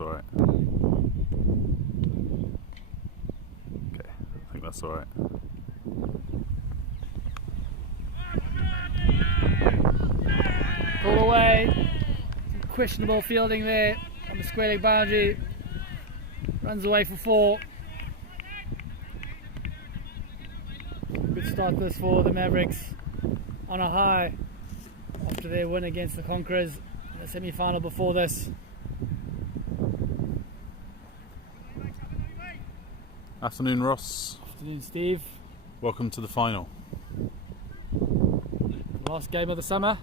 that's alright. Okay, I think that's alright. Pull away. Some questionable fielding there on the square leg boundary. Runs away for 4. Good start this for the Mavericks on a high after their win against the Conquerors in the semi-final before this. Afternoon, Ross. Afternoon, Steve. Welcome to the final. Last game of the summer.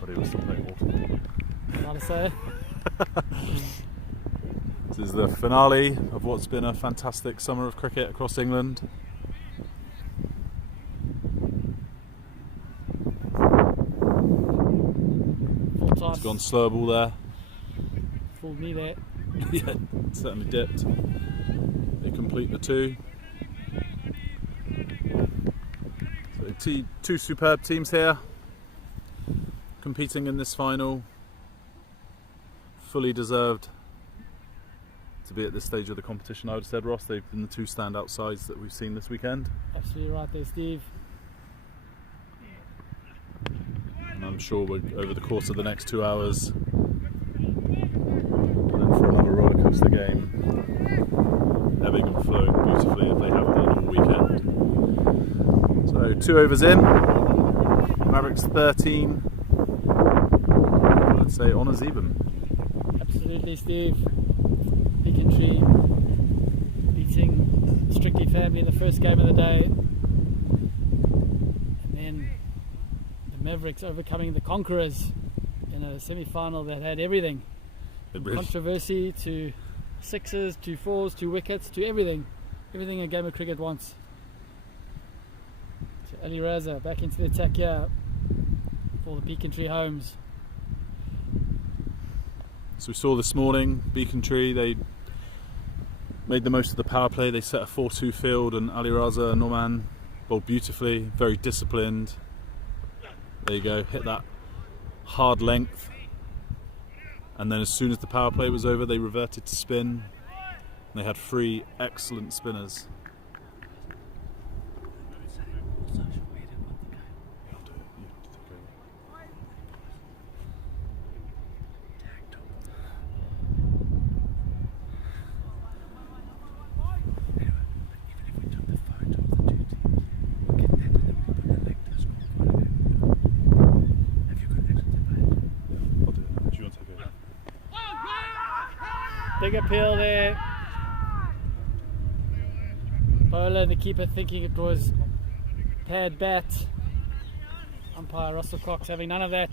But he was still playing autumn. Hard to say. This is the finale of what's been a fantastic summer of cricket across England. It's gone slow ball there. Fooled me there. Yeah, certainly dipped. They complete the 2. So two superb teams here competing in this final. Fully deserved to be at this stage of the competition, I would have said, Ross. They've been the 2 standout sides that we've seen this weekend. Absolutely right there, Steve. And I'm sure over the course of the next 2 hours, and for another roller coaster game, ebbing and flowing beautifully as they have done all weekend. So 2 overs in, Mavericks 13. I'd say honours even. Absolutely, Steve. Becontree beating Strictly Family in the first game of the day, and then the Mavericks overcoming the Conquerors in a semi-final that had everything. Controversy to 6s, to 4s, to wickets, to everything a game of cricket wants. So Ali Raza back into the attack here for the Becontree homes. So we saw this morning, Becontree, they made the most of the power play. They set a 4-2 field, and Ali Raza and Norman bowled beautifully, very disciplined. There you go, hit that hard length. And then as soon as the power play was over, they reverted to spin. They had 3 excellent spinners. Big appeal there. Bowler and the keeper thinking it was pad bat. Umpire Russell Cox having none of that.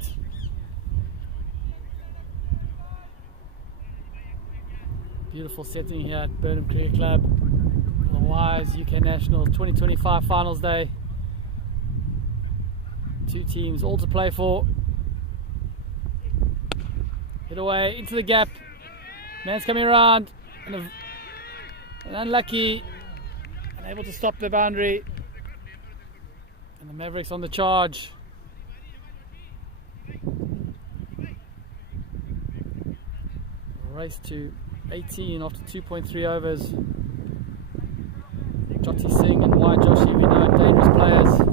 Beautiful setting here at Burnham Cricket Club. The Wise UK National 2025 Finals Day. 2 teams all to play for. Hit away into the gap. Man's coming around and unlucky, unable to stop the boundary, and the Mavericks on the charge. Race to 18 after 2.3 overs. Jotty Singh and Wai Joshi, we know, dangerous players.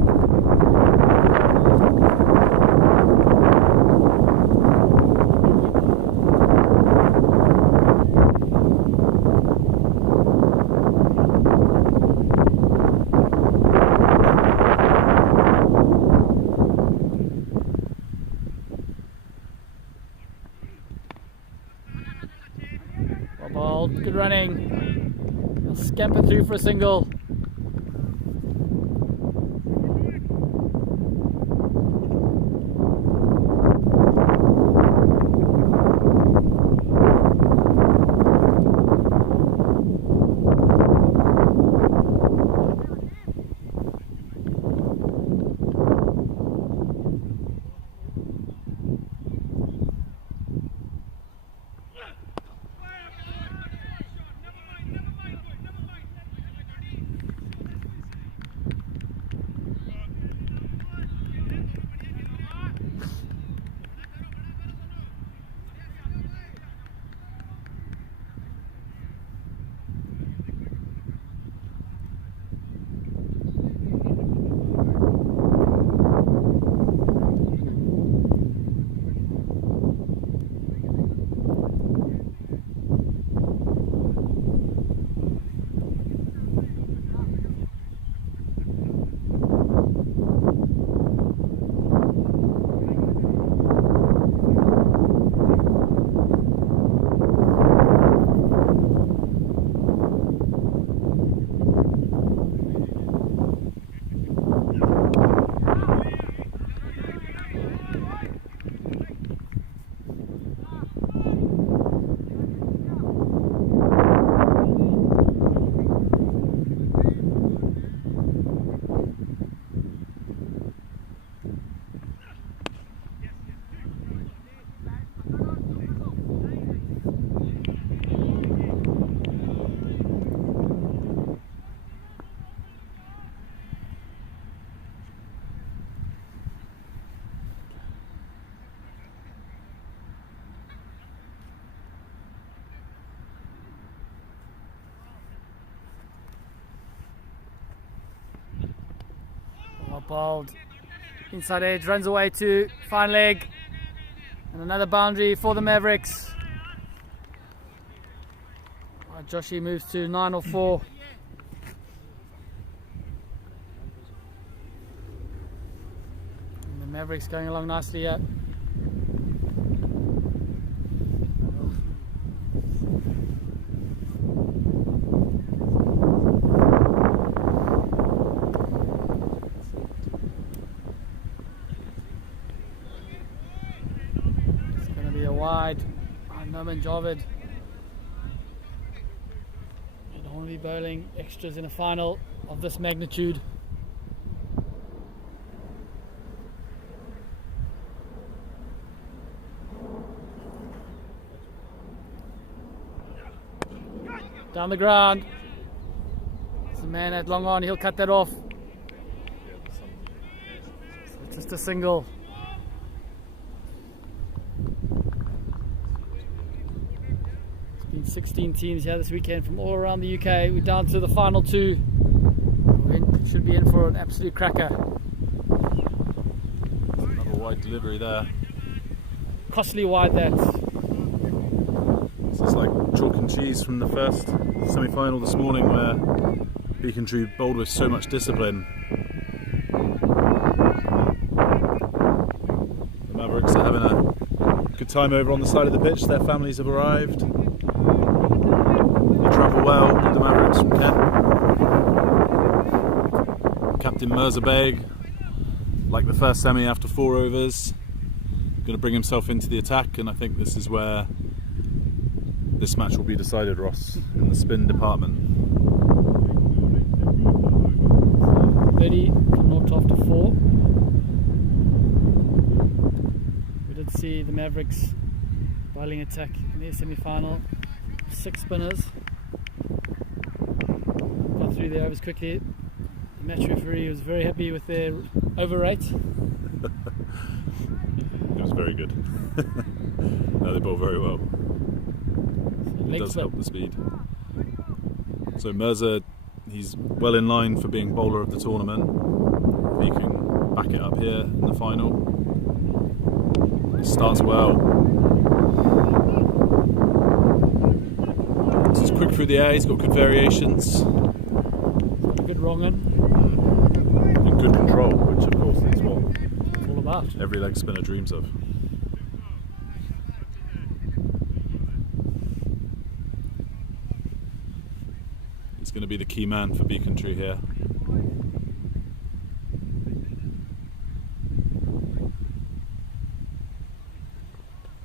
Good running. He'll scamper through for a single. Well bowled. Inside edge, runs away to fine leg. And another boundary for the Mavericks. Jotty moves to 9 or 4. And the Mavericks going along nicely here. It's going to be a wide. Noman Javid. You don't want to be bowling extras in a final of this magnitude. Down the ground. It's a man at long on, he'll cut that off. It's just a single. It's been 16 teams here this weekend from all around the UK. We're down to the final 2. We should be in for an absolute cracker. Another wide delivery there. Costly wide that. This is like chalk and cheese from the first semi-final this morning, where Becontree bowled with so much discipline. The Mavericks are having a good time over on the side of the pitch. Their families have arrived. They travel well with the Mavericks from Kent. Captain Mirza Beg, like the first semi after 4 overs, going to bring himself into the attack, and I think this is where this match will be decided, Ross, in the spin department. 30 from 0 to 4. We did see the Mavericks bowling attack in their semi-final. 6 spinners. Got through the overs quickly. The match referee was very happy with their over rate. It was very good. No, they bowled very well. It does help the speed. So Mirza, he's well in line for being bowler of the tournament. If he can back it up here in the final. He starts well. This is quick through the air, he's got good variations. Got a good wrong in. And good control, which of course is what It's all about. every leg spinner dreams of. He's going to be the key man for Becontree here.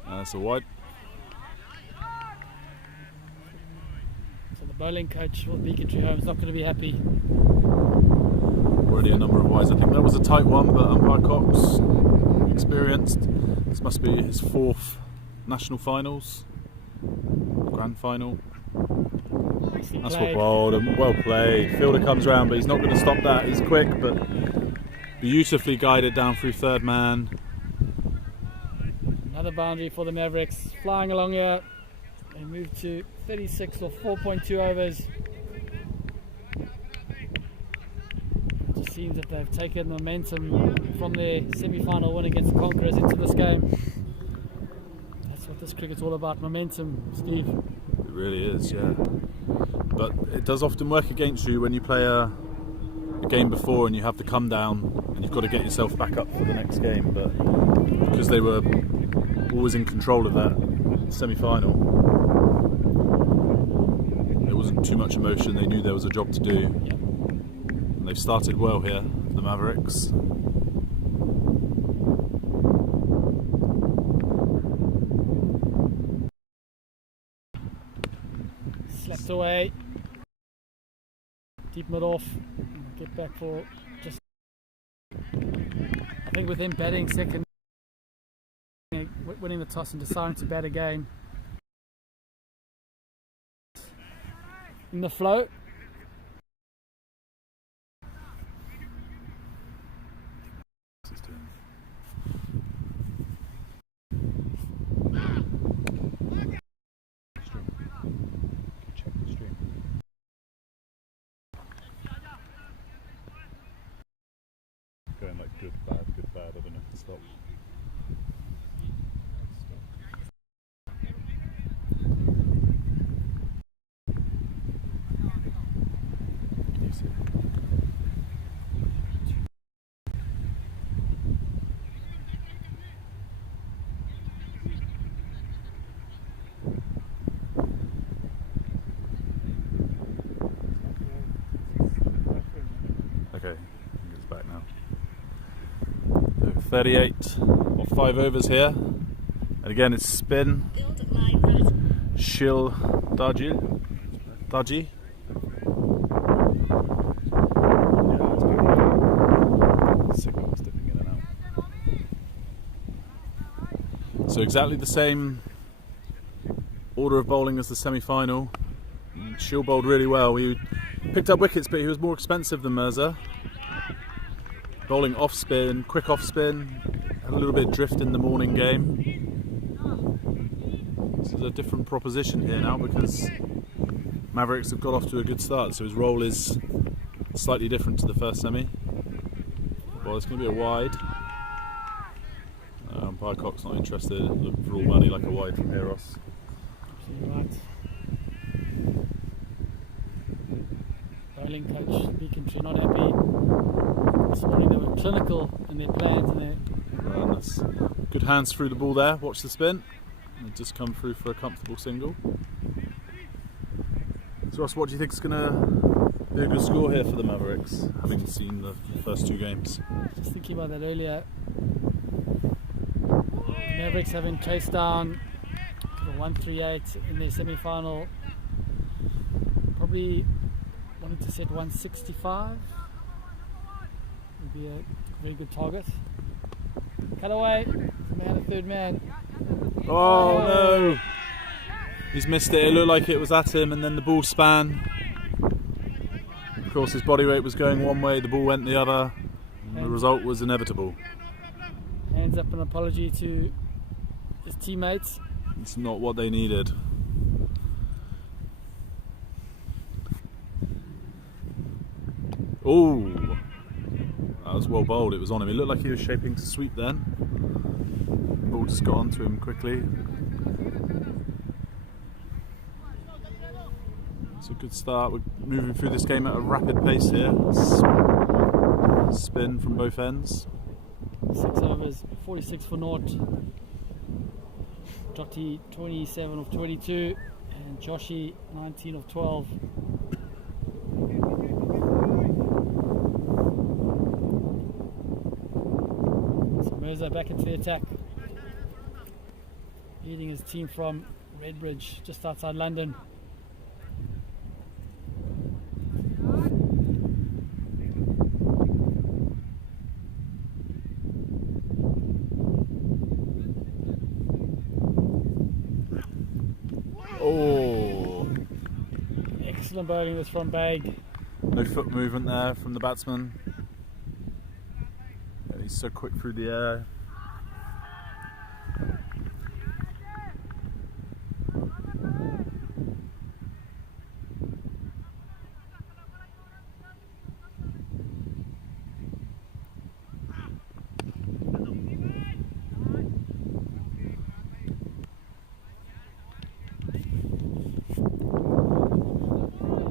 That's a wide. So the bowling coach for Becontree Home is not going to be happy. Already a number of wides. I think that was a tight one, but umpire Cox, experienced. This must be his 4th national finals, grand final. That's what bowled, and well played. Fielder comes round, but he's not going to stop that. He's quick, but beautifully guided down through third man. Another boundary for the Mavericks. Flying along here. They move to 36 or 4.2 overs. It just seems that they've taken momentum from their semi-final win against the Conquerors into this game. That's what this cricket's all about, momentum, Steve. It really is, yeah. But it does often work against you when you play a game before and you have the come down and you've got to get yourself back up for the next game. But because they were always in control of that semi-final, there wasn't too much emotion. They knew there was a job to do. Yep. And they've started well here, the Mavericks. Slapped away. Deep mid off. Get back for just. I think with him batting second, winning the toss and deciding to bat again. In the flow. going like good, bad, good, bad. I don't know if to stop. Okay, I think it's back now. So 38 or 5 overs here, and again it's spin. Shil Daji. Signal dipping in and out. So exactly the same order of bowling as the semi-final. Shil bowled really well. He picked up wickets, but he was more expensive than Mirza. Bowling off spin, quick off spin, had a little bit of drift in the morning game. This is a different proposition here now because Mavericks have got off to a good start, so his role is slightly different to the first semi. Well, it's going to be a wide. Bycock's not interested, looking for all money like a wide from Eros. Absolutely right. Bowling coach Becontree not happy. This morning they were clinical in their plans and That's good hands through the ball there. Watch the spin. And just come through for a comfortable single. So Ross, what do you think is going to be a good score here for the Mavericks, having seen the first 2 games? Just thinking about that earlier. The Mavericks having chased down to the 138 in their semi-final. Probably wanting to set 165 would be a very good target. Cut away, man, a third man. Oh no! He's missed it. It looked like it was at him, and then the ball span. Of course, his body weight was going one way, the ball went the other, and the result was inevitable. Hands up an apology to his teammates. It's not what they needed. Oh, that was well bowled. It was on him. It looked like he was shaping to sweep then. The ball just got onto him quickly. It's a good start. We're moving through this game at a rapid pace here. Spin from both ends. 6 overs, 46 for naught. Jotty 27 of 22 and Joshy 19 of 12. So Mirza back into the attack, leading his team from Redbridge, just outside London. Oh, excellent bowling this from Bag. No foot movement there from the batsman. Yeah, he's so quick through the air.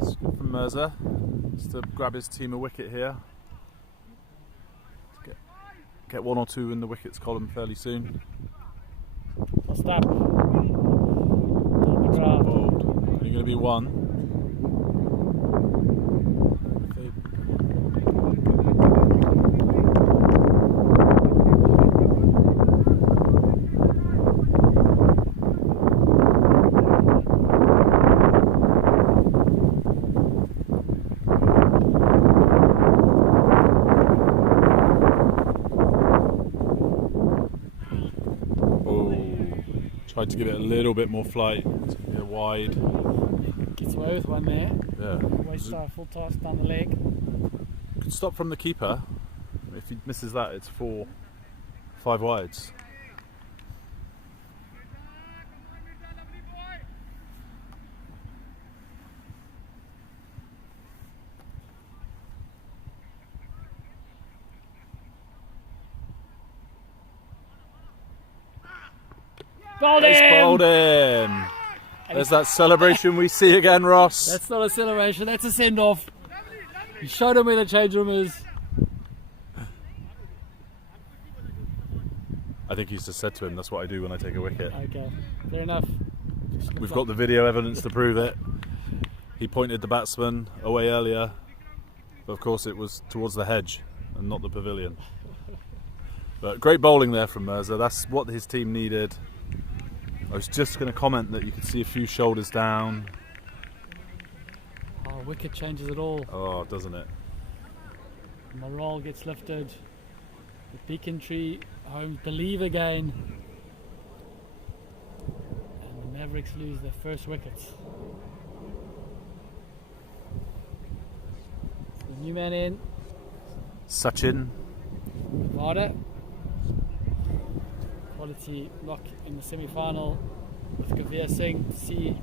It's good from Mirza, just to grab his team a wicket here. Get 1 or 2 in the wickets column fairly soon. Stop. Bold. Only going to be 1. Tried to give it a little bit more flight, a wide. Gets away with one there. Yeah. Waist full toss down the leg. Could stop from the keeper. If he misses that, it's 4, 5 wides. bowled He's in. bowled in. There's that celebration we see again, Ross. That's not a celebration, that's a send-off. He showed him where the change room is. I think he's just said to him, that's what I do when I take a wicket. Okay, fair enough. We've got the video evidence to prove it. He pointed the batsman away earlier, but of course it was towards the hedge and not the pavilion. But great bowling there from Mirza. That's what his team needed. I was just going to comment that you could see a few shoulders down. Oh, wicket changes it all. Oh, doesn't it? Morale gets lifted. The Becontree home believe again. And the Mavericks lose their first wickets. The new man in. Sachin. Nevada. Quality knock in the semi-final with Gavir Singh to see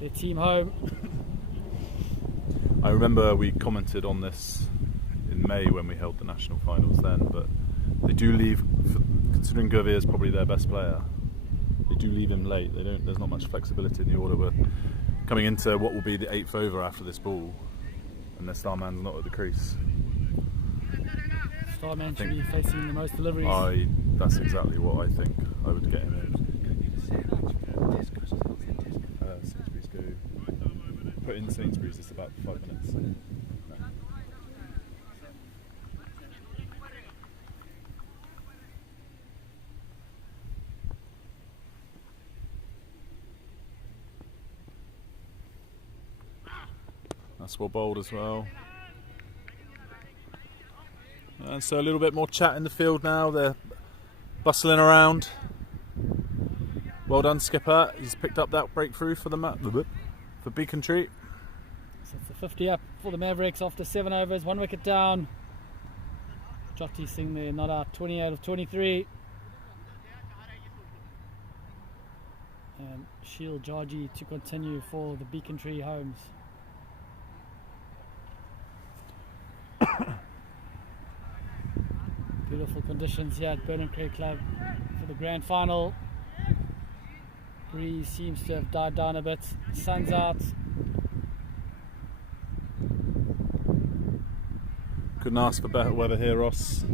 their team home. I remember we commented on this in May when we held the national finals then, but they do leave, considering Gavir is probably their best player, they do leave him late. There's not much flexibility in the order. We're coming into what will be the 8th over after this ball, and their star man's not at the crease. Starman should be facing the most deliveries. That's exactly what I think I would get him in. Sainsbury's go. Put in Sainsbury's, it's about 5 minutes. That's well bowled as well. And so a little bit more chat in the field now. They're bustling around. Well done, skipper. He's picked up that breakthrough for the for Becontree. So it's a 50 up for the Mavericks after 7 overs, 1 wicket down. Jotty Singh there, not out, 28 of 23. And Shield Jarji to continue for the Becontree homes. Beautiful conditions here at Becontree Club for the grand final. Breeze seems to have died down a bit. Sun's out. Couldn't ask for better weather here, Ross.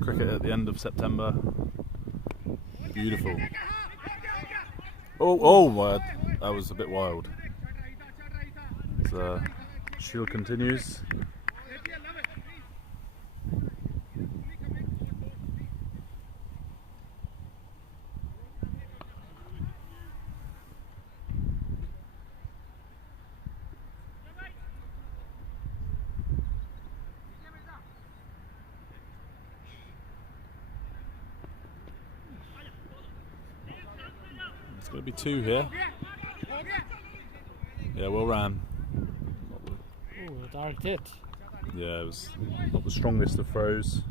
Cricket at the end of September. Beautiful. Oh, that was a bit wild. So, Shield continues. It's going to be 2 here. Yeah, well ran. Oh, a direct hit. Yeah, it was not the strongest of throws.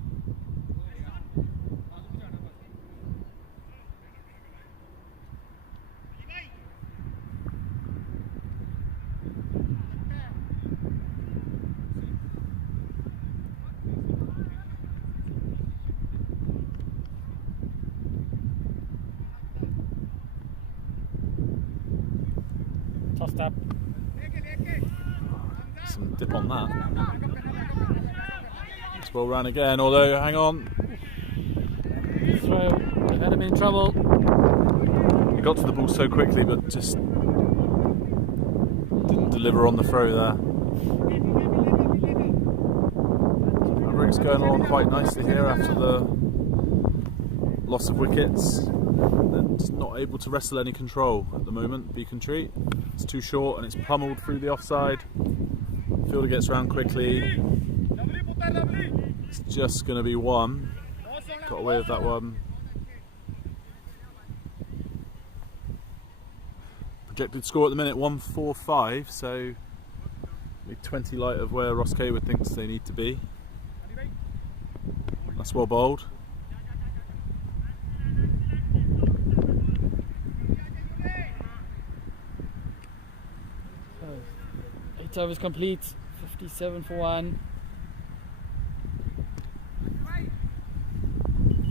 Tossed up. Some dip on that. It's well ran again, although, hang on. Good throw. They've had him in trouble. He got to the ball so quickly, but just didn't deliver on the throw there. Mavericks going along quite nicely here after the loss of wickets. They're just not able to wrestle any control at the moment. Becontree. It's too short and it's pummeled through the offside. Fielder gets round quickly. It's just going to be 1. Got away with that one. Projected score at the minute 145, so maybe 20 light of where Ross Kaywood thinks they need to be. That's well bowled. So, 8 overs complete, 57 for 1.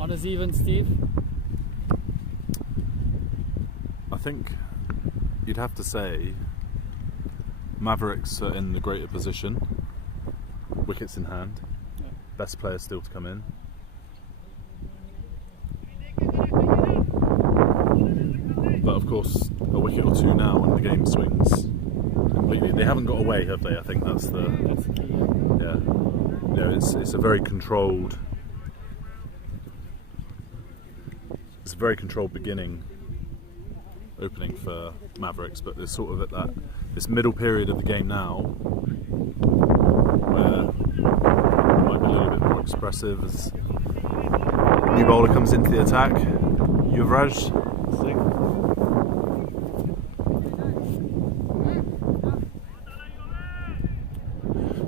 Honours even, Steve? I think you'd have to say Mavericks are in the greater position, wickets in hand, best player still to come in. But of course, a wicket or two now and the game swings completely. They haven't got away, have they? I think that's the key. Yeah, it's a very controlled. It's a very controlled opening for Mavericks, but they're sort of at this middle period of the game now, where it might be a little bit more expressive as new bowler comes into the attack. Yuvraj.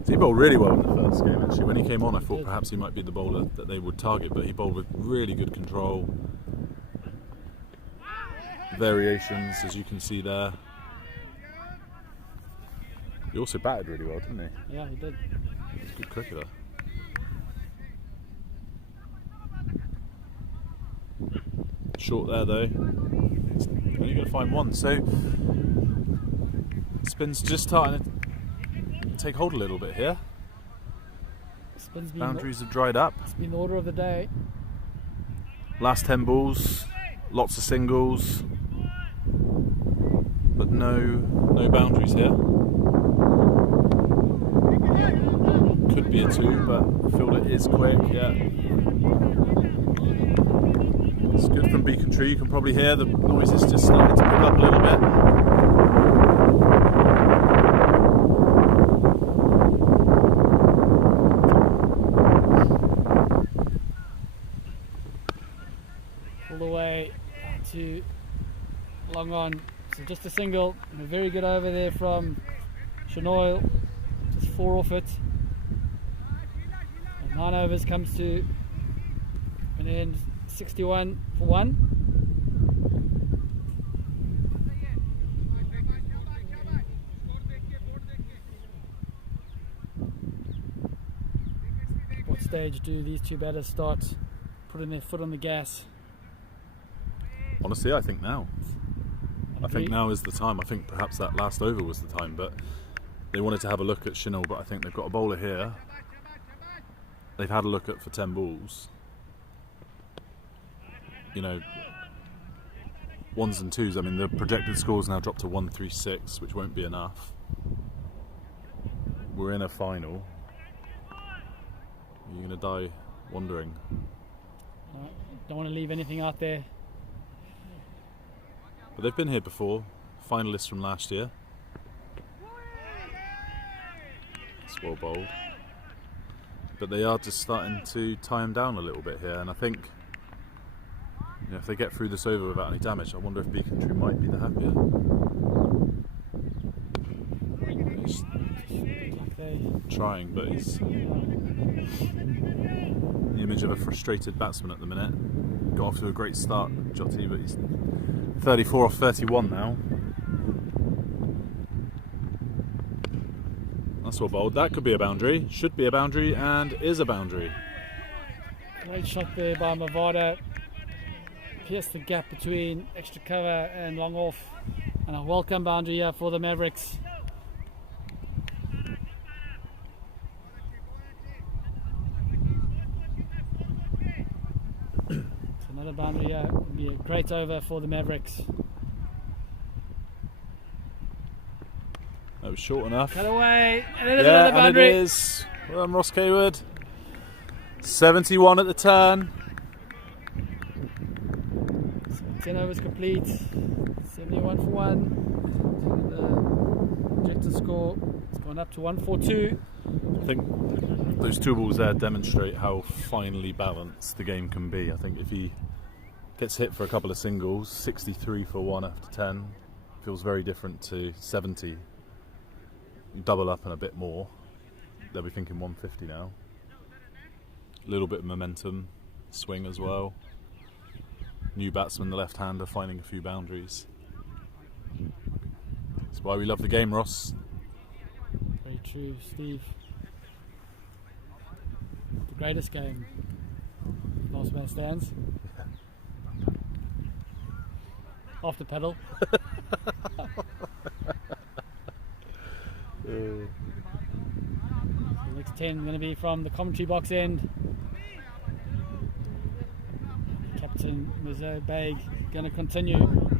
He bowled really well in the first game actually. When he came on I thought perhaps he might be the bowler that they would target, but he bowled with really good control. Variations as you can see there. He also batted really well, didn't he? Yeah, he did. He's a good cricketer. Short there though. He's only going to find one, so spin's just starting to take hold a little bit here. Boundaries have dried up. It's been the order of the day. Last 10 balls, lots of singles, but no boundaries here. Could be a 2, but fielder is quick. Yeah, it's good from Becontree. You can probably hear the noises just starting to pick up a little bit. All the way to long on. So just a single. And a very good over there from Shanoil. Just 4 off it. And 9 overs comes to an end 61 for 1. What stage do these two batters start putting their foot on the gas? Honestly, I think now. I think now is the time. I think perhaps that last over was the time, but they wanted to have a look at Shinul, but I think they've got a bowler here. They've had a look at for 10 balls. You know, 1s and 2s. I mean, the projected score's now dropped to 136, which won't be enough. We're in a final. You're going to die wondering. Don't want to leave anything out there. But they've been here before, finalists from last year. It's well bowled. But they are just starting to tie him down a little bit here, and I think if they get through this over without any damage, I wonder if Becontree might be the happier. He's trying, but he's the image of a frustrated batsman at the minute. Got off to a great start, Jotty, but he's 34 off 31 now. That's well bowled. That could be a boundary, should be a boundary, and is a boundary. Great shot there by Mavada. Pierced the gap between extra cover and long off. And a welcome boundary here for the Mavericks. It's another boundary here. It'll be a great over for the Mavericks. That was short enough. Cut away, and then another boundary. And it is. Well done, Ross Kaywood. 71 at the turn. 10 overs complete. 71 for 1. The projected score has gone up to 142. I think those 2 balls there demonstrate how finely balanced the game can be. I think if he gets hit for a couple of singles, 63 for 1 after 10 feels very different to 70. Double up and a bit more, they'll be thinking 150 now. A little bit of momentum, swing as well. New batsman, the left-hander, finding a few boundaries. That's why we love the game, Ross. Very true, Steve. The greatest game. Not last man stands. After pedal. The next 10 going to be from the commentary box end. Captain Mizo Beg going to continue.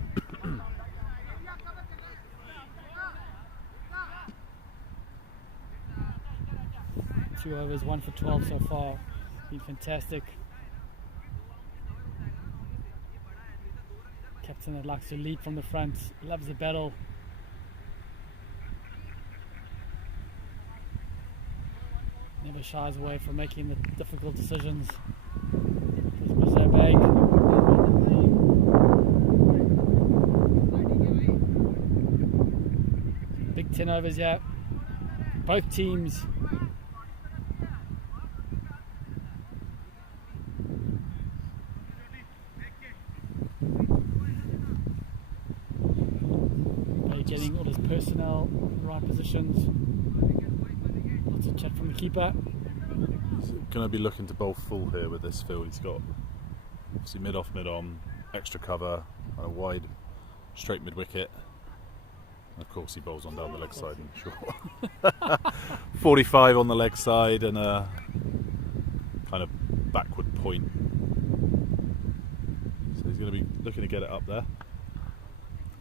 2 overs, 1 for 12 so far. Been fantastic. Captain that likes to lead from the front, loves the battle. Never shies away from making the difficult decisions. There's Mizo Bag. Big 10 overs here. Both teams getting all his personnel in the right positions. Lots of chat from the keeper. He's going to be looking to bowl full here with this field. He's got obviously mid off, mid on, extra cover, and a wide, straight mid wicket. And of course, he bowls on down the leg side, I'm sure. 45 on the leg side and a kind of backward point. So he's going to be looking to get it up there.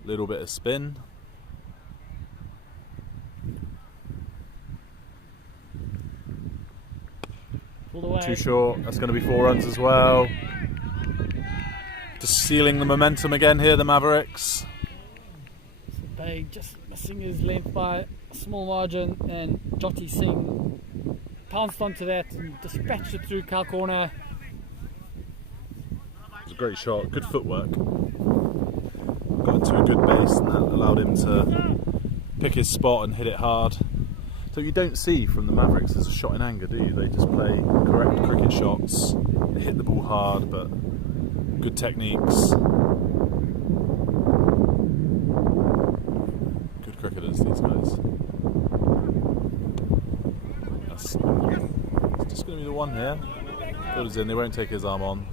Little bit of spin. Pulled away. Too short. That's going to be 4 runs as well. Just sealing the momentum again here, the Mavericks. So Bag just missing his length by a small margin, and Jotty Singh pounced onto that and dispatched it through cow corner. It was a great shot, good footwork. Got into a good base and that allowed him to pick his spot and hit it hard. So you don't see from the Mavericks as a shot in anger, do you? They just play correct cricket shots. They hit the ball hard, but good techniques. Good cricketers, these guys. It's just going to be the one here. Fielder's in, they won't take his arm on.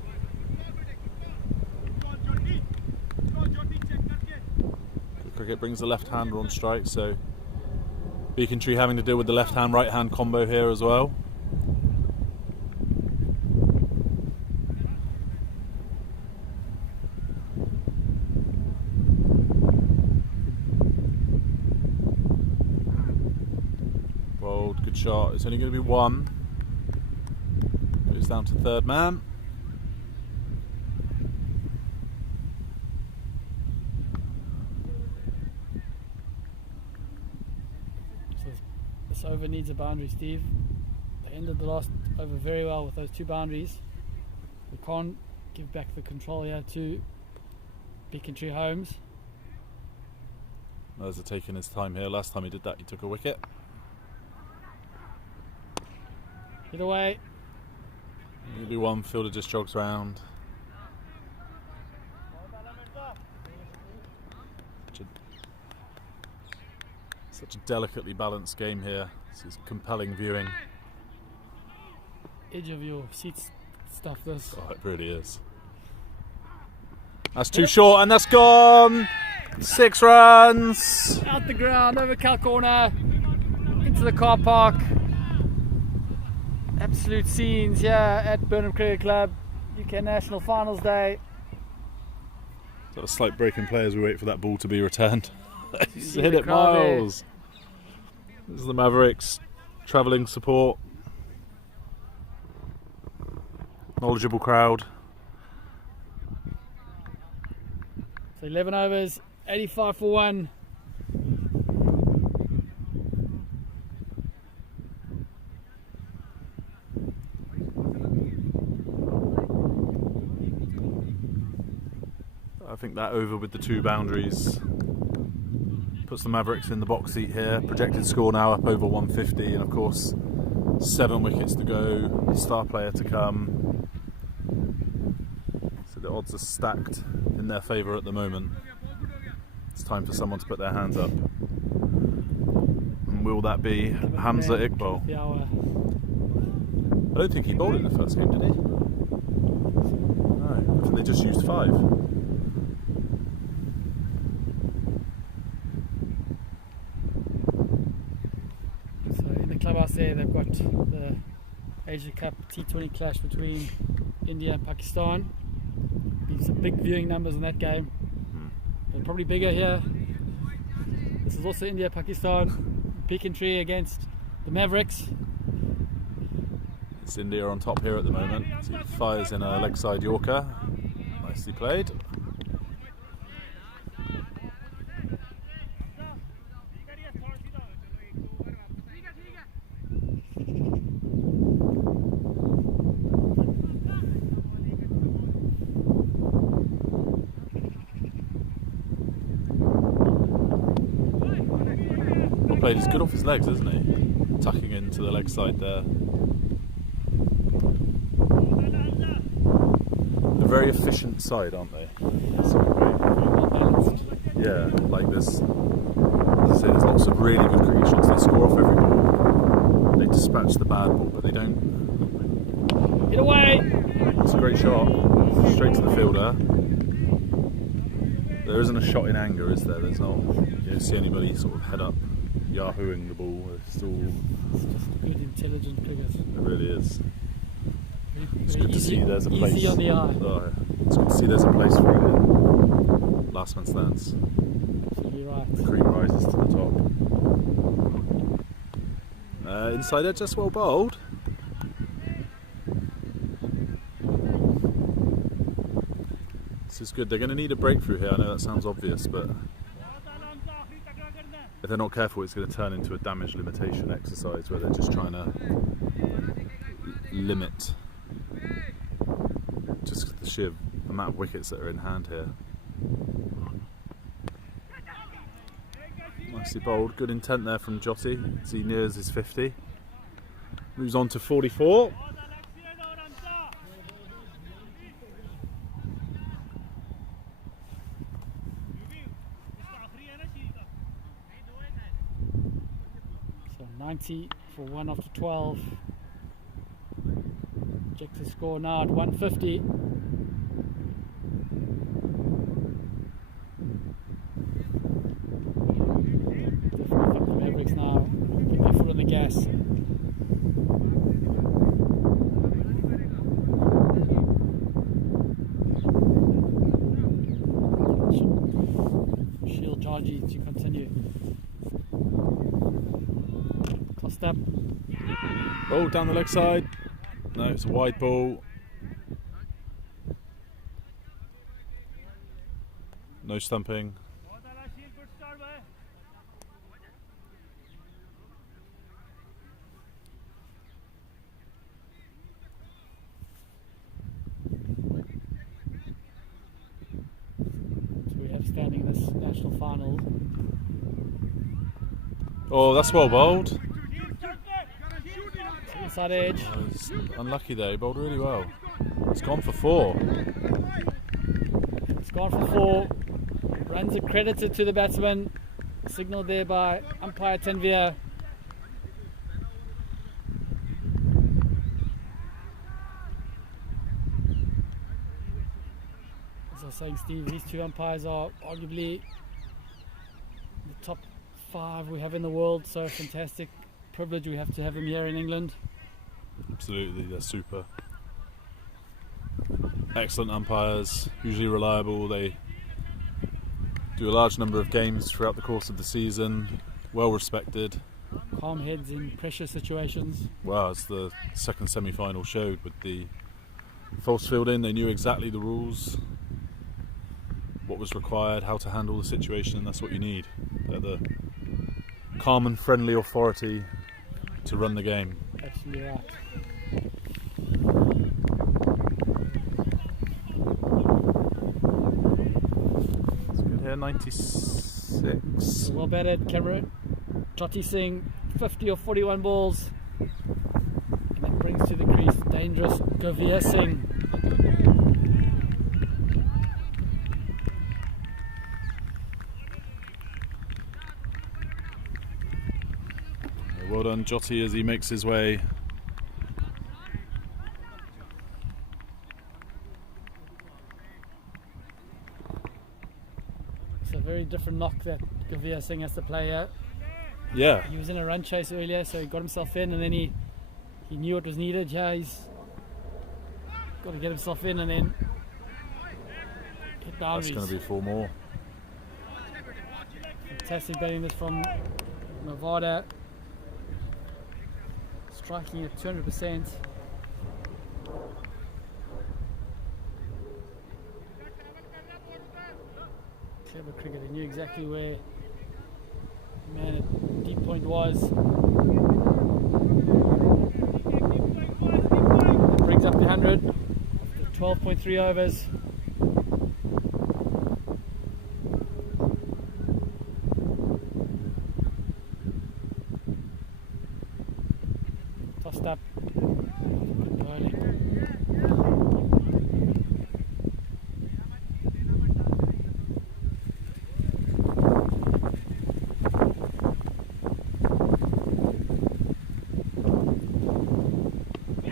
Good cricket brings the left-hander on strike, so Becontree having to deal with the left-hand, right-hand combo here as well. Bowled, good shot. It's only going to be 1. Goes down to third man. This over needs a boundary, Steve. They ended the last over very well with those 2 boundaries. We can't give back the control here to Becontree Holmes. Those are taking his time here. Last time he did that, he took a wicket. Hit away. Maybe 1. Fielder just jogs round. Such a delicately balanced game here. This is compelling viewing. Edge of your seat stuff, this. Oh, it really is. That's too short and that's gone. 6 runs. Out the ground, over cow corner, into the car park. Absolute scenes here at Burnham Cricket Club. UK National Finals Day. Got a slight break in play as we wait for that ball to be returned. He's hit it crowd miles. This is the Mavericks travelling support. Knowledgeable crowd. So 11 overs, 85 for 1. I think that over with the 2 boundaries puts the Mavericks in the box seat here. Projected score now up over 150, and of course 7 wickets to go, star player to come. So the odds are stacked in their favour at the moment. It's time for someone to put their hands up. And will that be Hamza Iqbal? The hour. I don't think he bowled in the first game, did he? No, I think they just used 5. So in the clubhouse there, they've got the Asia Cup T20 clash between India and Pakistan. Be some big viewing numbers in that game. They're probably bigger here. This is also India-Pakistan. Becontree against the Mavericks. It's India on top here at the moment. So he fires in a leg side Yorker. Nicely played. He's good off his legs, isn't he? Tucking into the leg side there. A very efficient side, aren't they? Yeah, like this. As I say, there's lots of really good cricket shots. They score off every ball. They dispatch the bad ball, but they don't. Get away! It's a great shot. Straight to the fielder. There isn't a shot in anger, is there? There's not. You don't see anybody sort of head up yahooing the ball. It's just good, intelligent cricket. It really is. It's very good to easy, see there's a place. Easy on the eye. Oh, it's good to see there's a place for it in last man stands. Absolutely right. The cream rises to the top. Inside edge, just well bowled. This is good. They're going to need a breakthrough here. I know that sounds obvious, but if they're not careful, it's going to turn into a damage limitation exercise where they're just trying to limit just the sheer amount of wickets that are in hand here. Nicely bowled. Good intent there from Jotty as he nears his 50. Moves on to 44. So 90 for 1 after 12. Objective score now at 150. Definitely from the Mavericks now. Keep their foot on the gas. Shield Jotty to continue. Tossed up. Oh, down the leg side. No, it's a wide ball. No stumping. So we have standing this national final. Oh, that's well bowled. Inside edge. Oh, he's unlucky there. He bowled really well. It's gone for 4. It's gone for 4. Runs accredited to the batsman. Signalled there by umpire Tanvir. As I was saying, Steve, these two umpires are arguably the top 5 we have in the world. So fantastic privilege we have to have them here in England. Absolutely, they're super. Excellent umpires, usually reliable. They do a large number of games throughout the course of the season, well respected. Calm heads in pressure situations. Well, as the second semi-final showed with the false fielding, they knew exactly the rules, what was required, how to handle the situation, and that's what you need. They're the calm and friendly authority to run the game. Absolutely right. It's good here, 96. Well batted, Cameron. Jotty Singh, 50 or 41 balls. And that brings to the crease dangerous Gavir Singh. Well done, Jotty, as he makes his way very different knock that Gavir Singh has to play here. Yeah. He was in a run chase earlier, so he got himself in, and then he knew what was needed. Yeah, he's got to get himself in and then hit boundaries. That's going to be 4 more. Fantastic batting this from Nevada. Striking at 200%. Clever cricket. He knew exactly where the man at deep point was. Brings up the 100 after 12.3 overs. Tossed up. Good bowling.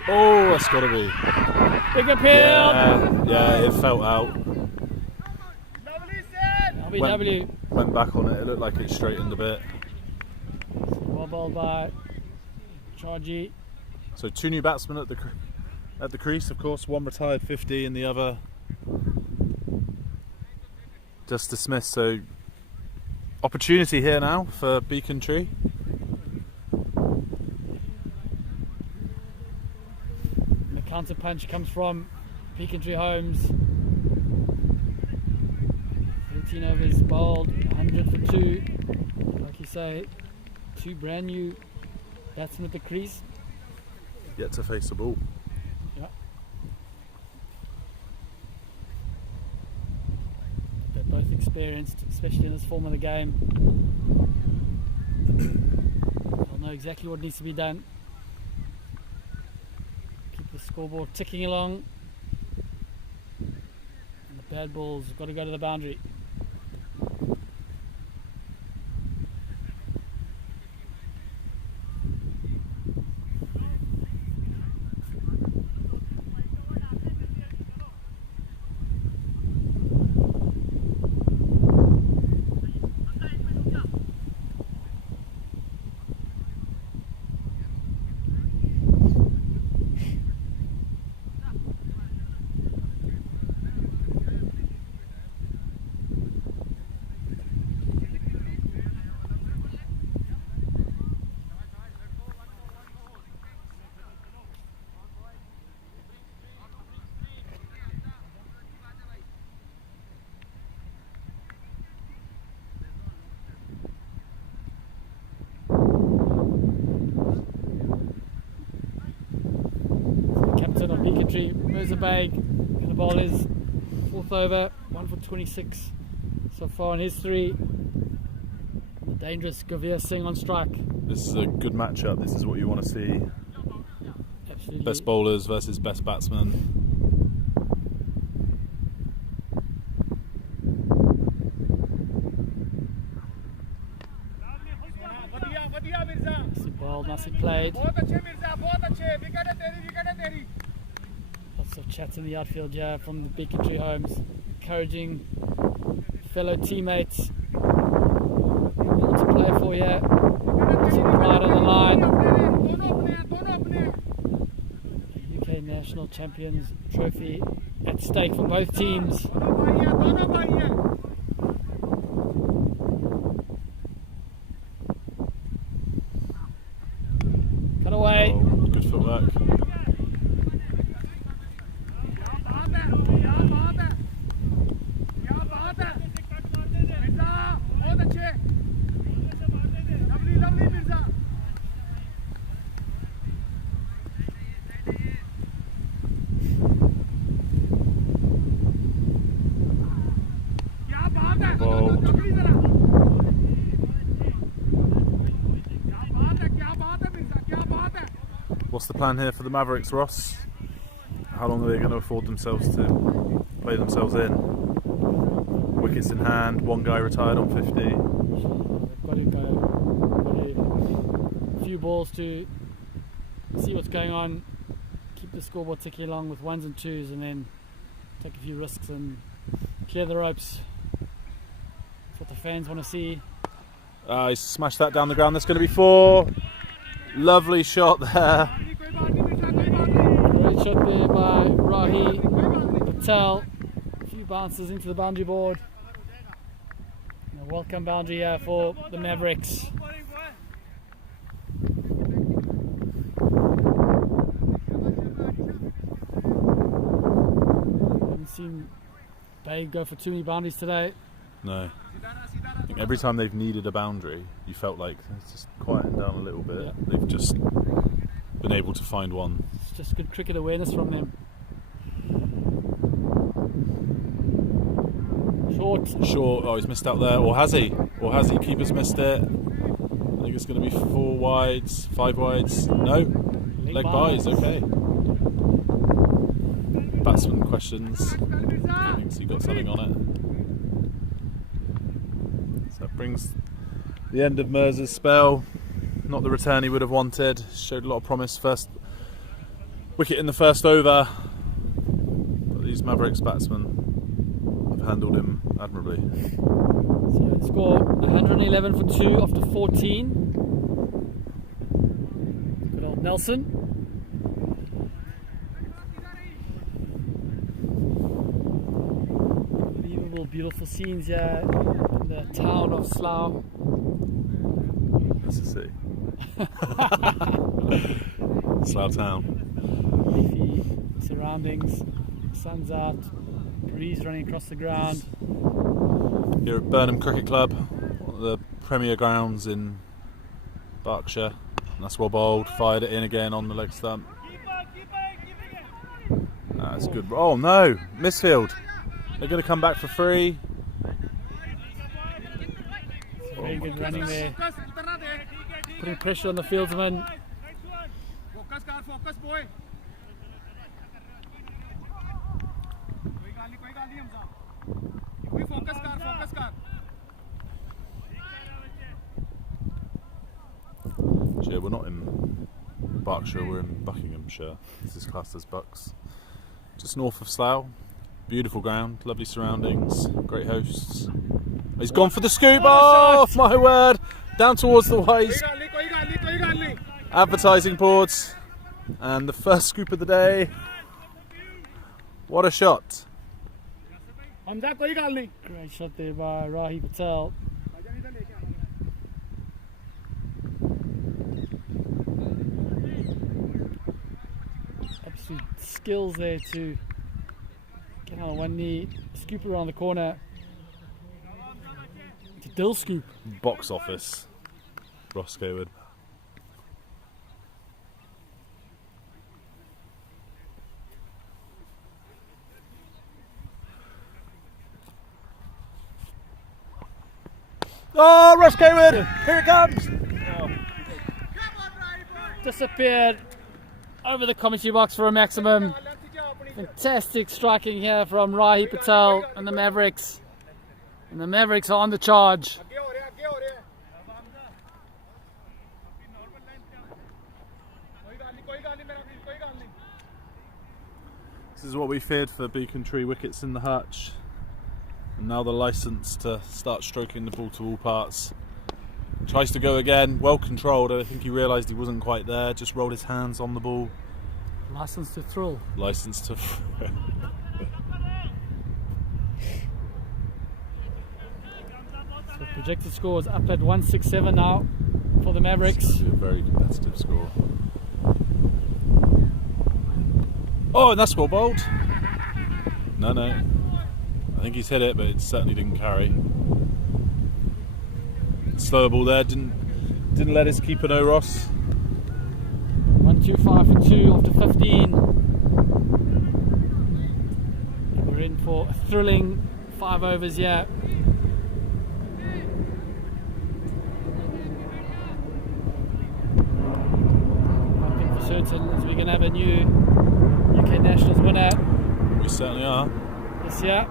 Oh, that's got to be. Big appeal! Yeah, it felt out. LBW. Went back on it. It looked like it straightened a bit. Well bowled by Jotty. So 2 new batsmen at the crease, of course. One retired 50 and the other just dismissed. So opportunity here now for Becontree. The counter punch comes from Becontree Holmes. 13 overs bowled, 100 for 2. Like you say, 2 brand new batsmen at the crease. Yet to face the ball. Yeah. They're both experienced, especially in this form of the game. They'll know exactly what needs to be done. Keep the scoreboard ticking along. And the bad balls have got to go to the boundary. Captain of Becontree, Merzabag, and the ball is 4th over, 1 for 26 so far in his 3. The dangerous Gavir Singh on strike. This is a good matchup. This is what you want to see. Absolutely. Best bowlers versus best batsmen. Nicely bowled, nicely played. Lots of chats in the outfield here from the Becontree Homes, encouraging fellow teammates. All to play for here. Some pride on the line. UK National Champions Trophy at stake for both teams. Cut away. Oh, good footwork. What's the plan here for the Mavericks, Ross? How long are they going to afford themselves to play themselves in? Wickets in hand, 1 guy retired on 50. They've got to go a few balls to see what's going on, keep the scoreboard ticking along with 1s and 2s, and then take a few risks and clear the ropes. That's what the fans want to see. He's smashed that down the ground. That's going to be 4. Lovely shot there. Great shot there by Rahi Patel. A few bounces into the boundary board. And a welcome boundary here for the Mavericks. Haven't seen Bay go for too many boundaries today. No. I think every time they've needed a boundary, you felt like it's just quieting down a little bit. Yeah. They've just been able to find one. It's just good cricket awareness from them. Short. Oh, he's missed out there. Or has he? Keeper's missed it. I think it's going to be 4 wides, 5 wides. No. Leg byes, okay. Batsman questions. Thinks he got something on it. So that brings the end of Mers's spell. Not the return he would have wanted. Showed a lot of promise. First wicket in the first over. But these Mavericks batsmen have handled him admirably. So they score 111 for 2 after 14. Good old Nelson. Unbelievable, beautiful scenes here in the town of Slough. Nice to see. Slough town. Leafy surroundings, sun's out, breeze running across the ground. Here at Burnham Cricket Club, one of the premier grounds in Berkshire. And that's well bowled, fired it in again on the leg stump. That's good. Oh no, misfield. They're going to come back for 3. Very good running there. Putting pressure on the fieldsman. Focus boy. Focus car. Yeah, we're not in Berkshire, we're in Buckinghamshire. This is classed as Bucks. Just north of Slough. Beautiful ground, lovely surroundings, great hosts. He's gone for the scoop. Oh, my word! Down towards the wise advertising boards. And the first scoop of the day. What a shot. Great shot there by Rahi Patel. Absolute skills there to get on one knee, scoop around the corner. It's a dill scoop. Box office. Ross Gayward. Oh, Ross Gayward! Here it comes! Oh. Disappeared over the commentary box for a maximum. Fantastic striking here from Rahi Patel and the Mavericks. And the Mavericks are on the charge. This is what we feared for Becontree, wickets in the hutch. And now the licence to start stroking the ball to all parts. Tries to go again, well controlled. I think he realised he wasn't quite there, just rolled his hands on the ball. License to thrill. Licence to... So projected score is up at 167 now for the Mavericks. It's going to be a very competitive score. Oh, and that's well bowled. No. I think he's hit it, but it certainly didn't carry. Slower ball there, didn't let his keeper know, Ross. 125 for 2 after 15. And we're in for a thrilling 5 overs here. I think for certain as we're going to have a new UK Nationals winner We certainly are. this year.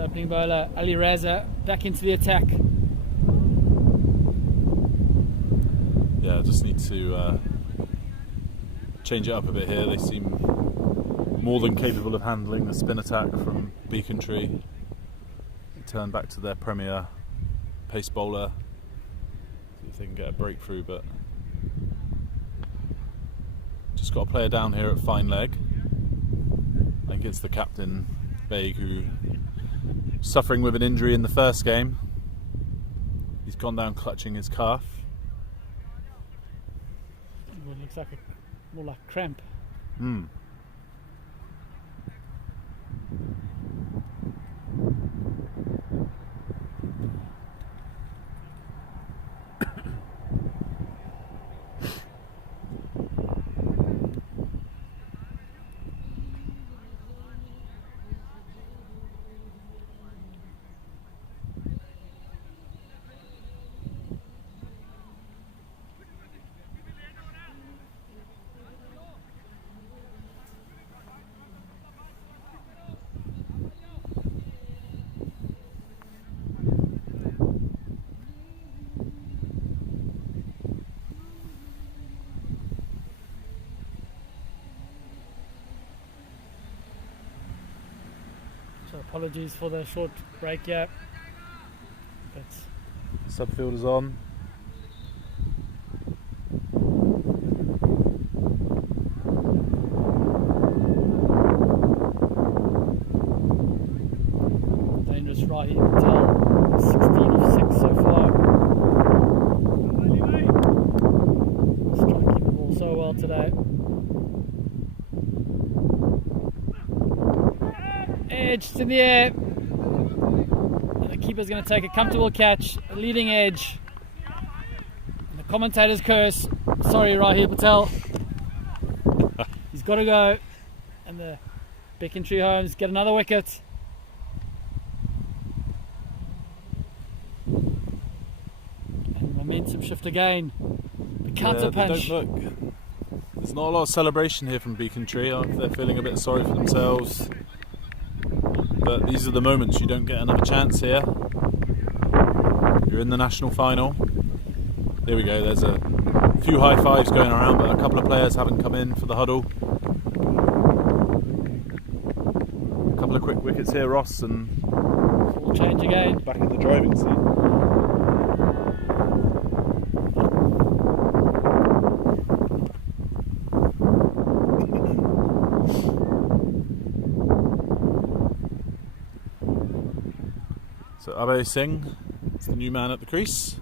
Opening bowler Ali Raza back into the attack. yeah, just need to change it up a bit here. They seem more than capable of handling the spin attack from Becontree. Turn back to their premier pace bowler, see if they can get a breakthrough, but just got a player down here at fine leg. I think it's the captain, Baig, who suffering with an injury in the first game. He's gone down clutching his calf. Well, it looks like more like cramp. So apologies for the short break here. But Subfielder's on. dangerous right here, Patel, 16 of 6 so far. Striking the ball so well today. Edge in the air. And the keeper's going to take a comfortable catch, a leading edge. And the commentator's curse. Sorry, Raheel Patel. He's got to go. And the Becontree Homes get another wicket. And momentum shift again. The counter punch. Don't look. There's not a lot of celebration here from Becontree. They're feeling a bit sorry for themselves. But these are the moments you don't get another chance here. You're in the national final. There we go, there's a few high fives going around, but a couple of players haven't come in for the huddle. A couple of quick wickets here, Ross, and Full change again. back in the driving seat. So Abhay Singh is the new man at the crease.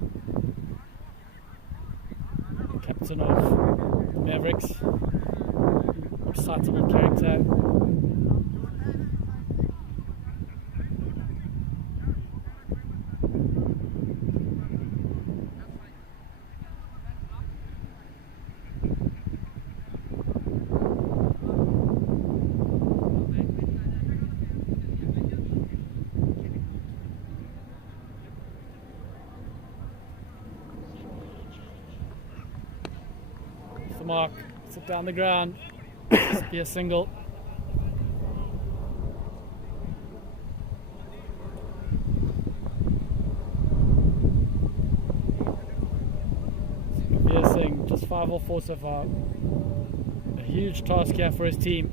Captain of the Mavericks. Excitable character. Mark, sit down the ground, just be a single. Be a sing, just 5 or 4 so far. A huge task here for his team.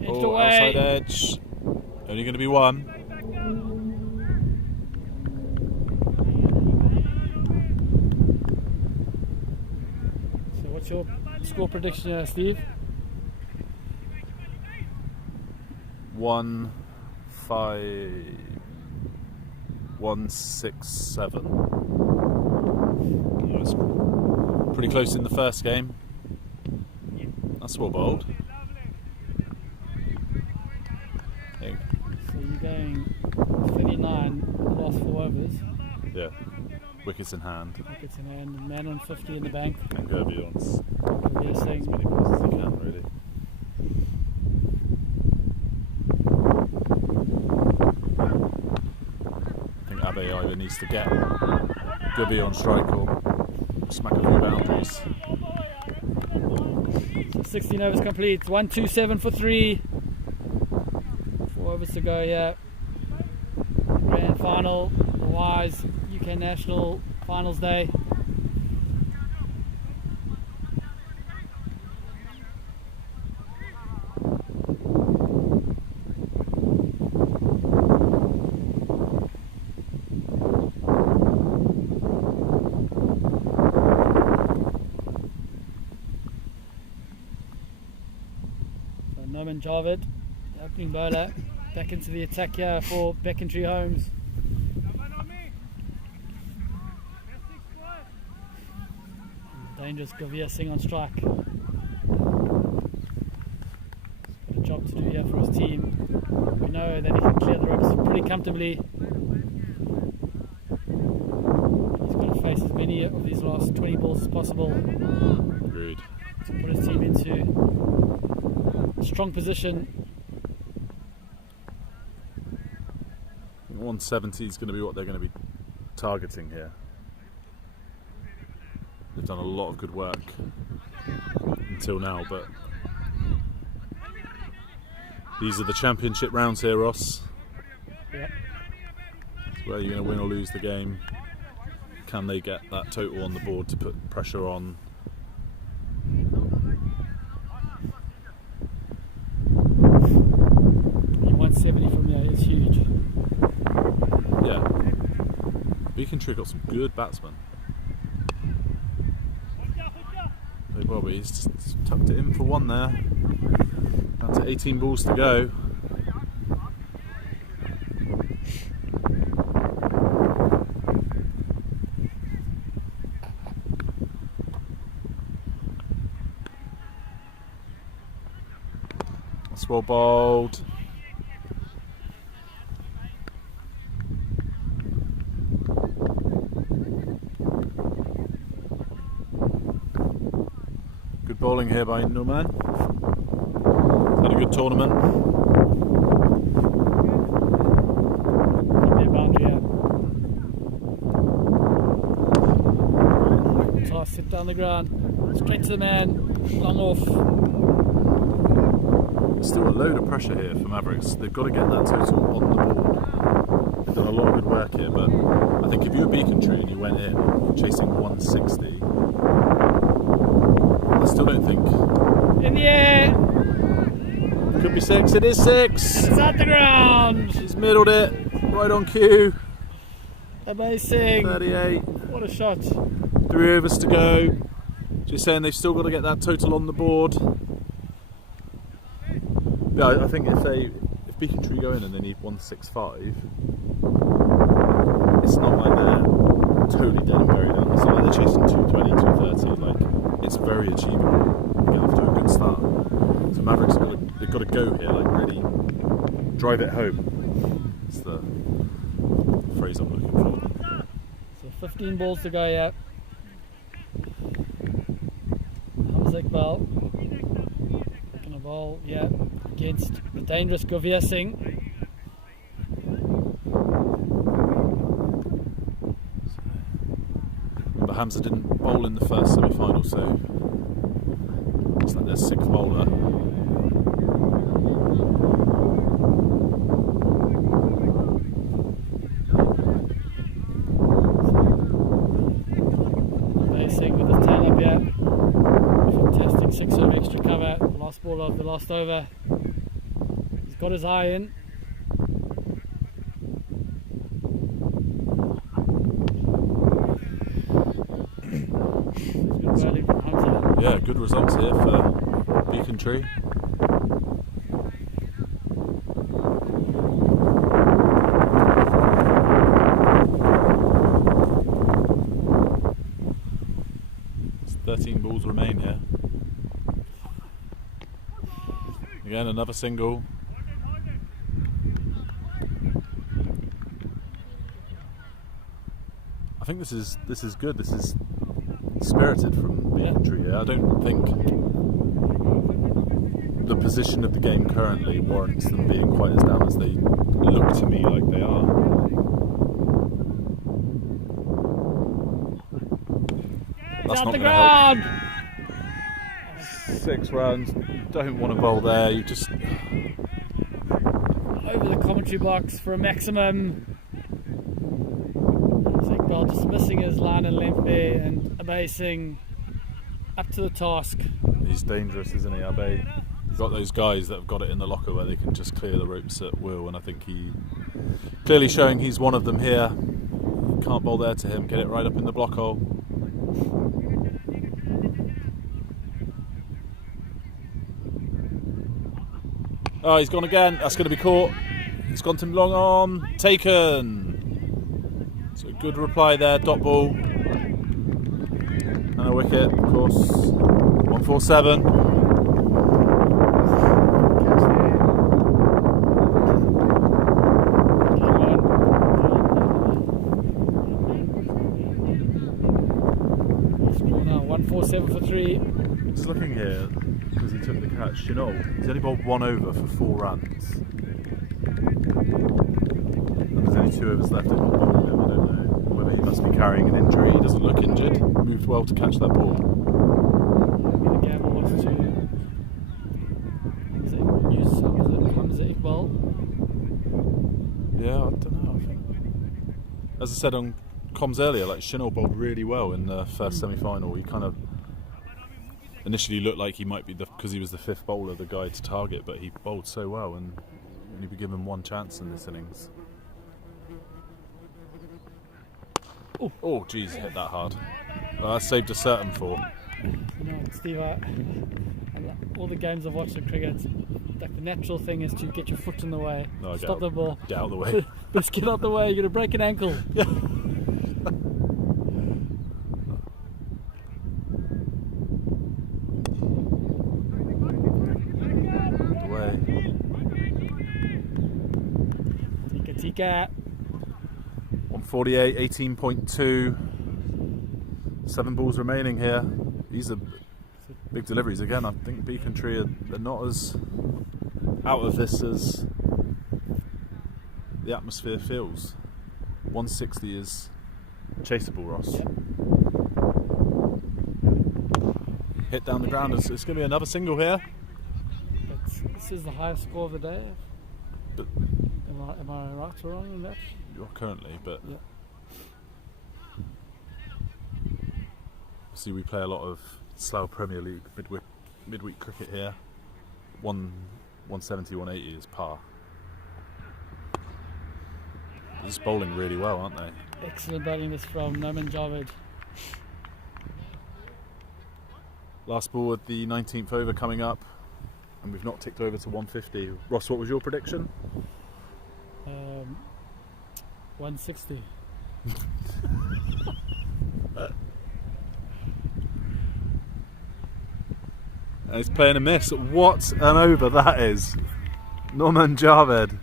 Edged away. Outside edge. Only going to be one. What's your score prediction, Steve? 1-5-1-6-7. That was pretty close in the first game. That's well bowled. So you're going 39 the last 4 overs. Yeah. Wickets in hand. Wickets in hand, man on 50 in the bank. And Gerby on as Saying many balls as he can, really. I think Abhay either needs to get Gerby on strike or smack a few boundaries. 16 overs complete, 1-2-7 for 3. 4 overs to go here. Grand final, the Wise UK National Finals day. Javid, the opening bowler, back into the attack here for Becontree Homes. Dangerous Govia Singh on strike. Got a job to do here for his team. We know that he can clear the ropes pretty comfortably. He's got to face as many of these last 20 balls as possible. Agreed. To put his team into strong position. 170 is going to be what they're going to be targeting here. They've done a lot of good work until now, but these are the championship rounds here, Ross. Yep. It's where you're going to win or lose the game. Can they get that total on the board to put pressure on? 170 from there is huge. Yeah. Becontree got some good batsmen. Hey Bobby, he's just tucked it in for one there. Down to 18 balls to go. That's well bowled. Good bowling here by Norman. Had a good tournament. Toss it down the ground, straight to the man, long off. There's still a load of pressure here for Mavericks. They've got to get that total on the board. They've done a lot of good work here, but I think if you were Becontree and you went in chasing 160, I still don't think. In the air! Could be 6, it is 6! It's at the ground! She's middled it, right on cue. Amazing! 38. What a shot. 3 overs to go. She's saying they've still got to get that total on the board. Yeah, I think if Becontree go in and they need 165, it's not like they're totally dead and buried out. It's not like they're chasing 220, 230. Like, it's very achievable. Get off to a good start. So Mavericks they've got to go here, like really drive it home. It's the phrase I'm looking for. So 15 balls to go yet. Iqbal gonna bowl, yeah, against the dangerous Govia Singh. But Hamza didn't bowl in the first semi-final, so it's like their 6th bowler. Amazing with his tail up here. Fantastic 6 over extra cover. Last ball of the last over. He's got his eye in. Good bowling from Hamza. Yeah, good results here for Becontree. It's 13 balls remain here. Again, another single. I think this is good. This is spirited from Becontree. Yeah, I don't think the position of the game currently warrants them being quite as down as they look to me like they are. That's Down not the going to help. ground! 6 runs. Don't want to bowl there. You just Over the commentary box for a maximum. seatbelt, just missing his line and length there, and Abasing up to the task. He's dangerous, isn't he, Abe? He's got those guys that have got it in the locker where they can just clear the ropes at will, and I think he clearly showing he's one of them here. Can't bowl there to him, get it right up in the block hole. Oh, he's gone again. That's going to be caught. He's gone too long on. Taken. So a good reply there. Dot ball. And a wicket, of course. 147. Score now 147 for 3. Just looking here, because he took the catch, he's only bowled 1 over for 4 runs. And there's only 2 overs left. I don't know whether he must be carrying an injury. He doesn't look injured. Moved well to catch that ball. Maybe the gamble was to use some of the Hamza Iqbal. Yeah, I don't know. I think, as I said on comms earlier, like Chinol bowled really well in the first semi-final. He kind of initially looked like he might be, because he was the 5th bowler, the guy to target, but he bowled so well and only be given 1 chance in this innings. Oh, geez, hit that hard. Well, that saved a certain 4. You know, Steve, all the games I've watched of cricket, like the natural thing is to get your foot in the way, No, stop the ball. Get out of the way. Just get out the way, you're going to break an ankle. Yeah. Tika. 148, 18.2. 7 balls remaining here. These are big deliveries again. I think Becontree are not as out of this as the atmosphere feels. 160 is chaseable, Ross. Yep. Hit down the ground. It's going to be another single here. This is the highest score of the day. But am I right or wrong in that? you're currently, but Yeah. see, we play a lot of Slough Premier League midweek cricket here. 170, 180 is par. They're just bowling really well, aren't they? Excellent bowling this from Noman Javed. Last ball at the 19th over coming up, and we've not ticked over to 150. Ross, what was your prediction? 160. And it's playing a miss. What an over that is. Norman Javed.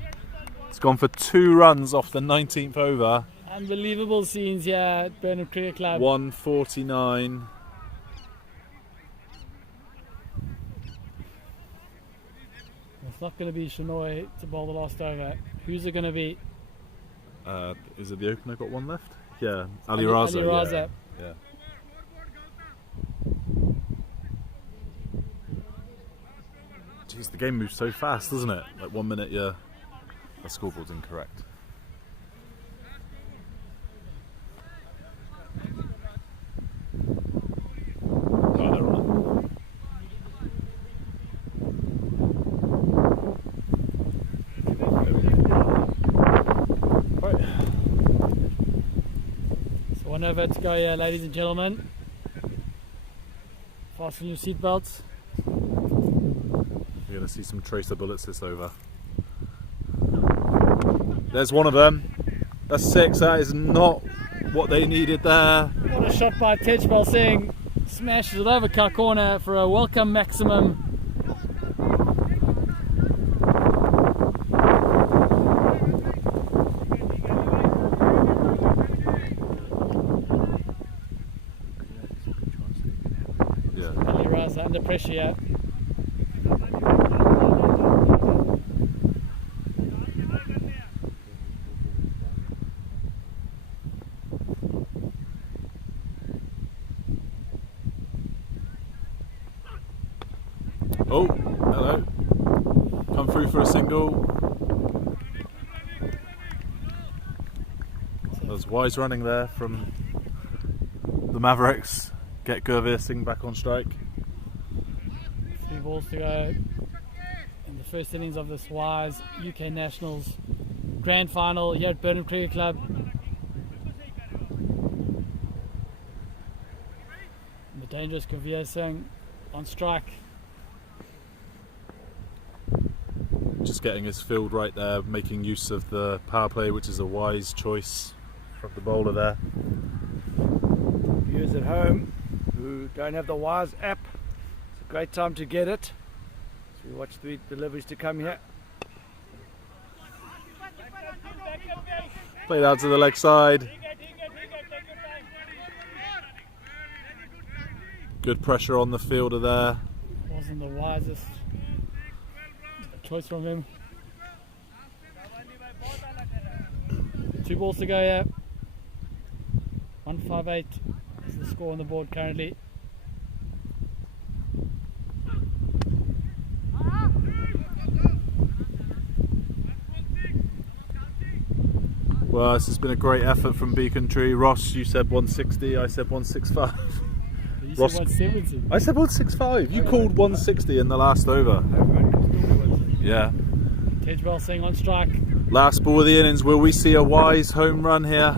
It's gone for 2 runs off the 19th over. Unbelievable scenes here at Burnham Cricket Club. 149. It's not going to be Shinoy to bowl the last over. Who's it going to be? Is it the opener got 1 left? Yeah, Ali Raza. Ali Raza. Yeah. Jeez, the game moves so fast, doesn't it? Like 1 minute, the scoreboard's incorrect. No, they're on. Right. So 1 over to go here, ladies and gentlemen. Fasten your seatbelts. You're going to see some tracer bullets this over. There's one of them. That's 6. That is not what they needed there. What a shot by Tejpal Singh. Smashes it over cut corner for a welcome maximum. Yeah. Ali Raza under pressure here. Oh, hello. Come through for a single. So was wise running there from the Mavericks. Get Gurvising back on strike. 3 balls to go in the first innings of this wise UK Nationals Grand Final here at Burnham Cricket Club. And the dangerous Gurvising on strike. Just getting his field right there, making use of the power play, which is a wise choice from the bowler there. Viewers at home who don't have the Wise app, it's a great time to get it. So we watch the deliveries to come here. Played out to the leg side. Good pressure on the fielder there. Wasn't the wisest choice from him. 2 balls to go here. 158 is the score on the board currently. Well, this has been a great effort from Becontree. Ross, you said 160, I said 165. You Ross, said 170. I said 165. You called 160 in the last over. Yeah. Tedgebell Singh on strike. Last ball of the innings. Will we see a wise home run here?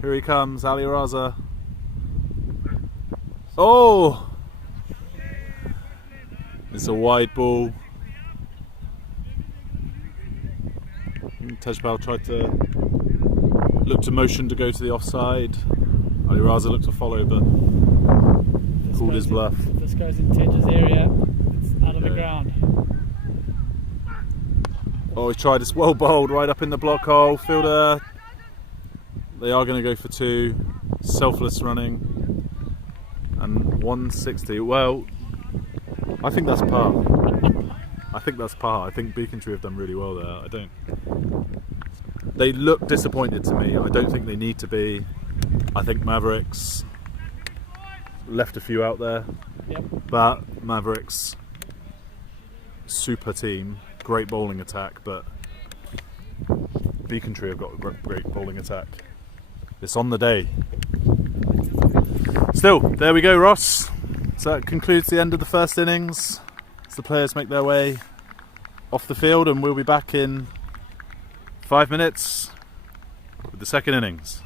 Here he comes, Ali Raza. Oh! It's a wide ball. Tejpal tried to look to motion to go to the offside. Ali Raza looked to follow, but called his bluff. If this goes in Tedge's area, it's out of the ground. Oh, he tried, it's well bowled right up in the block hole. Fielder, they are going to go for 2. Selfless running. And 160. Well, I think that's par. I think that's par. I think Becontree have done really well there. They look disappointed to me. I don't think they need to be. I think Mavericks left a few out there. Yep. But Mavericks, super team, great bowling attack, but Becontree have got a great bowling attack. It's on the day. Still, there we go, Ross. So that concludes the end of the first innings. As the players make their way off the field, and we'll be back in 5 minutes with the second innings.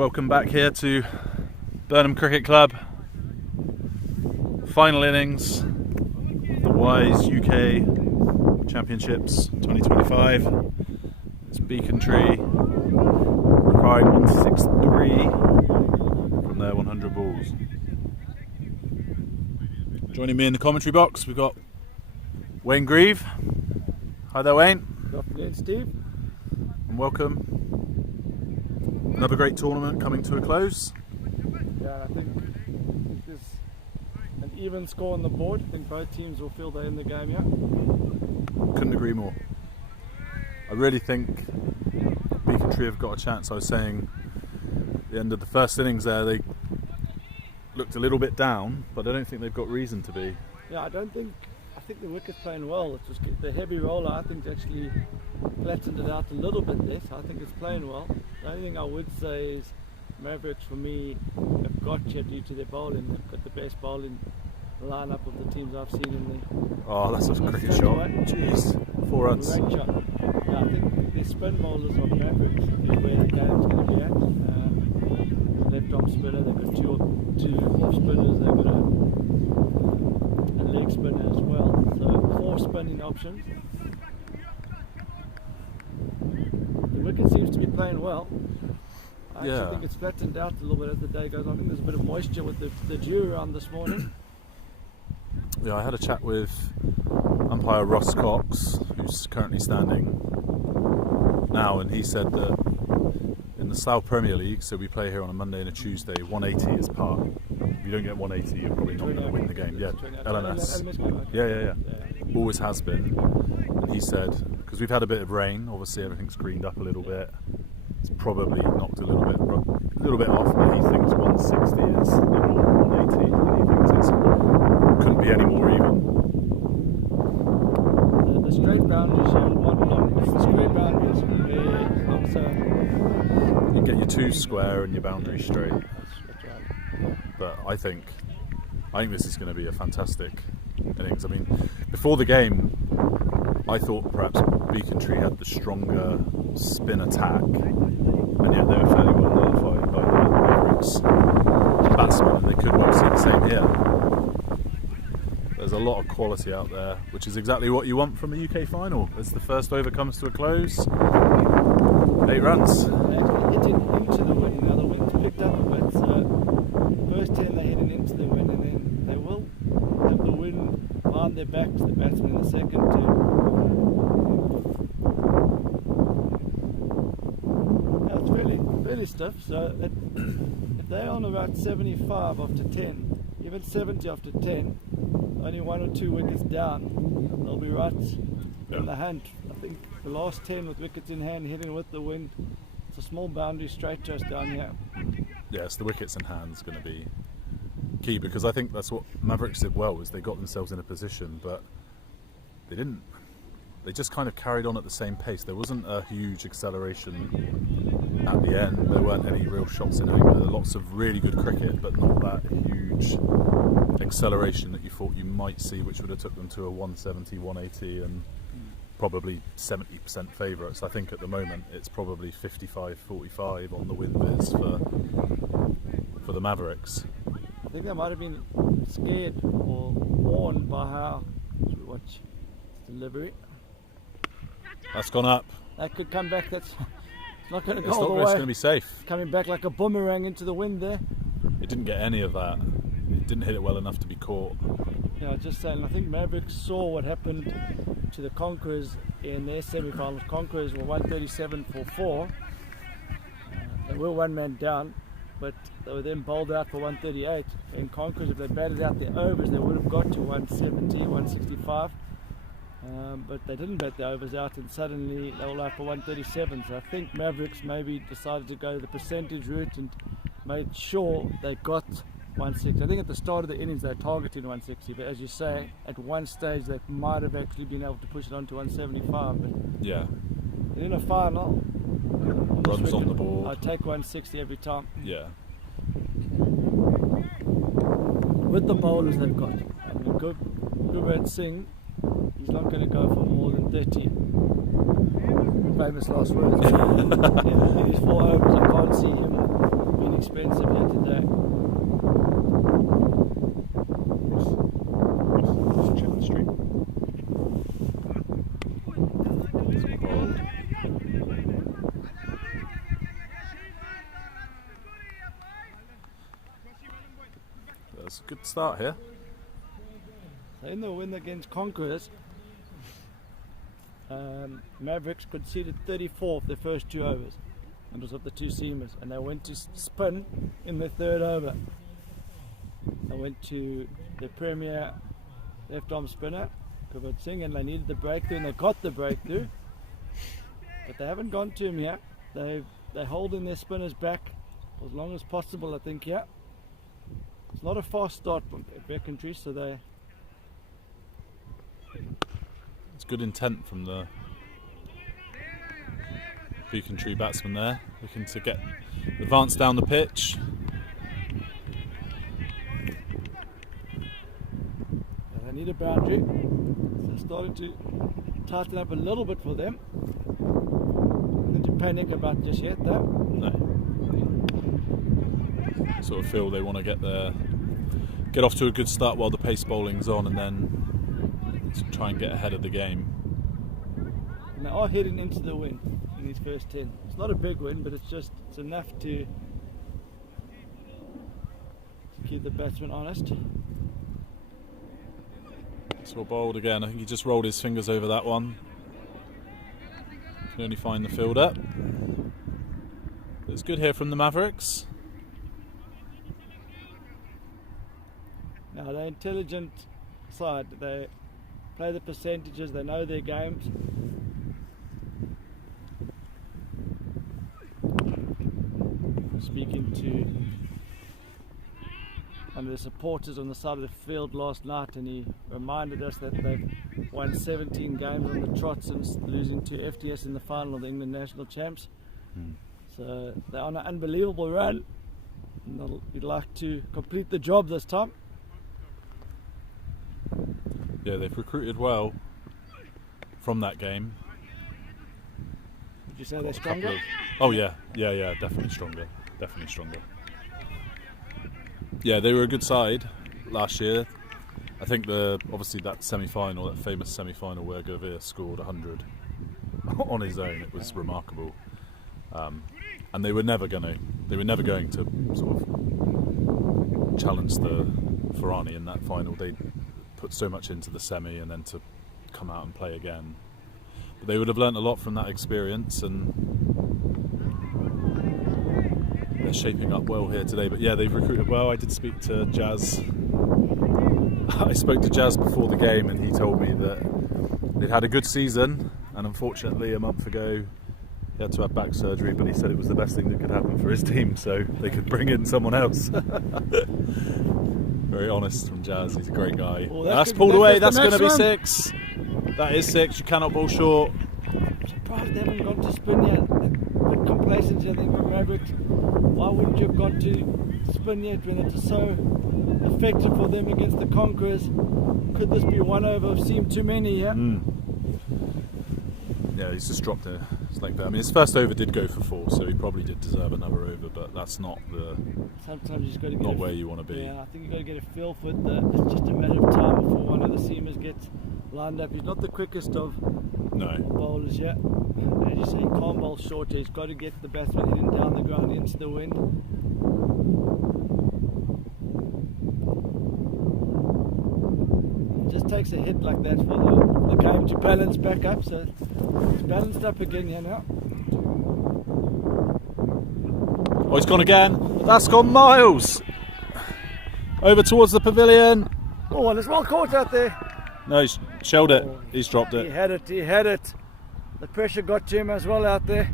welcome back here to Burnham Cricket Club. Final innings of the Wise UK Championships 2025. It's Becontree requiring 163 from their 100 balls. Joining me in the commentary box, we've got Wayne Grieve. Hi there, Wayne. Good afternoon, Steve. And welcome. Another great tournament coming to a close. Yeah, I think there's an even score on the board. I think both teams will feel they're in the game here. Couldn't agree more. I really think Becontree have got a chance. I was saying at the end of the first innings there, they looked a little bit down, but I don't think they've got reason to be. Yeah, I think the wicket's playing well. It's just the heavy roller, I think, actually flattened it out a little bit less. I think it's playing well. The only thing I would say is Mavericks, for me, have got here due to their bowling. They've got the best bowling lineup of the teams I've seen in the... Oh, that's a cricket shot. Jeez, 4 runs. Great shot. Yeah, I think the spin bowlers of Mavericks is where the game's going to be at. Left arm spinner, they've got two off spinners, they've got a leg spinner as well. So 4 spinning options. The wicket seems to be playing well. I actually think it's flattened out a little bit as the day goes on. I think there's a bit of moisture with the dew around this morning. Yeah, I had a chat with umpire Ross Cox, who's currently standing now, and he said that in the Slough Premier League, so we play here on a Monday and a Tuesday, 180 is par. If you don't get 180, you're probably not going to win the game. Yeah, LNS. Yeah. Always has been. And he said, because we've had a bit of rain, obviously everything's greened up a little bit. It's probably knocked a little bit off, but he thinks 160 is the normal 180, and he thinks it couldn't be any more even. The straight boundaries here on one long, it's the square boundaries long, so you can get your 2 square and your boundary straight. that's right. But I think this is going to be a fantastic innings. I mean, before the game, I thought perhaps Becontree had the stronger spin attack, and yet they were fairly well nullified by the Mavericks batsmen, and they could well see the same here. There's a lot of quality out there, which is exactly what you want from a UK final. As the first over comes to a close, 8 runs. They're actually hitting into the wind. Now the wind's picked up a bit, so first 10 they're hitting into the wind, and then they will have the wind behind their back to the batsman in the second too. That's fairly stiff, so if they're on about 75 after 10, even 70 after 10, only 1 or 2 wickets down, they'll be right in the hunt. I think the last 10 with wickets in hand, hitting with the wind, it's a small boundary straight just down here. Yes, the wickets in hand is going to be key, because I think that's what Mavericks did well, is they got themselves in a position, but they didn't. They just kind of carried on at the same pace. There wasn't a huge acceleration at the end. There weren't any real shots in anger. Lots of really good cricket, but not that huge acceleration that you thought you might see, which would have took them to a 170, 180 and probably 70% favourites. I think at the moment it's probably 55-45 on the win viz for the Mavericks. I think they might have been scared or warned by how, as we watch delivery. That's gone up. That could come back. It's not going to go It's all the way. It's going to be safe. Coming back like a boomerang into the wind there. It didn't get any of that. It didn't hit it well enough to be caught. Yeah, just saying. I think Mavericks saw what happened to the Conquerors in their semi-finals. Conquerors were 137 for 4. They were 1 man down, but they were then bowled out for 138. And Conquerors, if they batted out their overs, they would have got to 170, 165. But they didn't bat the overs out, and suddenly they were out for 137. So I think Mavericks maybe decided to go the percentage route and made sure they got 160. I think at the start of the innings they targeted 160, but as you say, at one stage they might have actually been able to push it on to 175. But yeah, in a final, runs on the board, I'd take 160 every time. Yeah. With the bowlers they've got, I mean, Gurpreet Singh, he's not going to go for more than 30. Famous last words. In his 4 overs, I can't see him expensive here today. Just check the street. Bowled. That's a good start here. So in the win against Conquerors, Mavericks conceded 34 of their first 2 overs. It was of the 2 seamers, and they went to spin in the 3rd over. They went to the premier left arm spinner, Kavod Singh, and they needed the breakthrough, and they got the breakthrough. But they haven't gone to him here. They're holding their spinners back for as long as possible, I think, yeah. It's not a fast start from Becontree, so It's good intent from the Becontree batsman there, looking to get advance down the pitch. they need a boundary. So starting to tighten up a little bit for them. Nothing to panic about just yet, though. No. Sort of feel they want to get off to a good start while the pace bowling's on, and then try and get ahead of the game. And they are heading into the win in these first 10. It's not a big win, but it's enough to keep the batsman honest. So bowled again. I think he just rolled his fingers over that one. Can only find the fielder. But it's good here from the Mavericks. Now, they're intelligent side. They play the percentages, they know their games. Speaking to one of the supporters on the side of the field last night, and he reminded us that they've won 17 games on the trot since losing to FTS in the final of the England National Champs. So they're on an unbelievable run, and you'd like to complete the job this time. Yeah, they've recruited well from that game. Would you say they're stronger? Oh yeah, definitely stronger. Yeah, they were a good side last year. I think obviously that semi-final, that famous semi-final where Govir scored 100 on his own, it was remarkable. And they were never going to sort of challenge the Farani in that final. They put so much into the semi, and then to come out and play again. But they would have learnt a lot from that experience, and they're shaping up well here today. But yeah, they've recruited well. I did speak to Jazz. I spoke to Jazz before the game, and he told me that they'd had a good season, and unfortunately a month ago he had to have back surgery, but he said it was the best thing that could happen for his team, so they could bring in someone else. Very honest from Jazz, he's a great guy. Oh, that's pulled away, that's going to be 6. That is 6, you cannot bowl short. I'm surprised they haven't gone to spin yet. A bit complacent, I think, from Mavericks. Why wouldn't you have gone to spin yet when it is so effective for them against the Conquerors? Could this be 1 over of seam too many here? Yeah, he's just dropped it. It's like that. I mean, his first over did go for 4, so he probably did deserve another over, but that's not Sometimes you just got to get not where you want to be. Yeah, I think you've got to get a feel for it. It's just a matter of time before one of the seamers gets lined up. He's not the quickest of bowlers yet. As you say, he can't bowl short. He's got to get the batsman hitting down the ground into the wind. It just takes a hit like that for the game to balance back up. So it's balanced up again here now. Oh, he's gone again. That's gone miles. Over towards the pavilion. Oh, and it's well caught out there. No, he's shelled it. He's dropped it. He had it. The pressure got to him as well out there.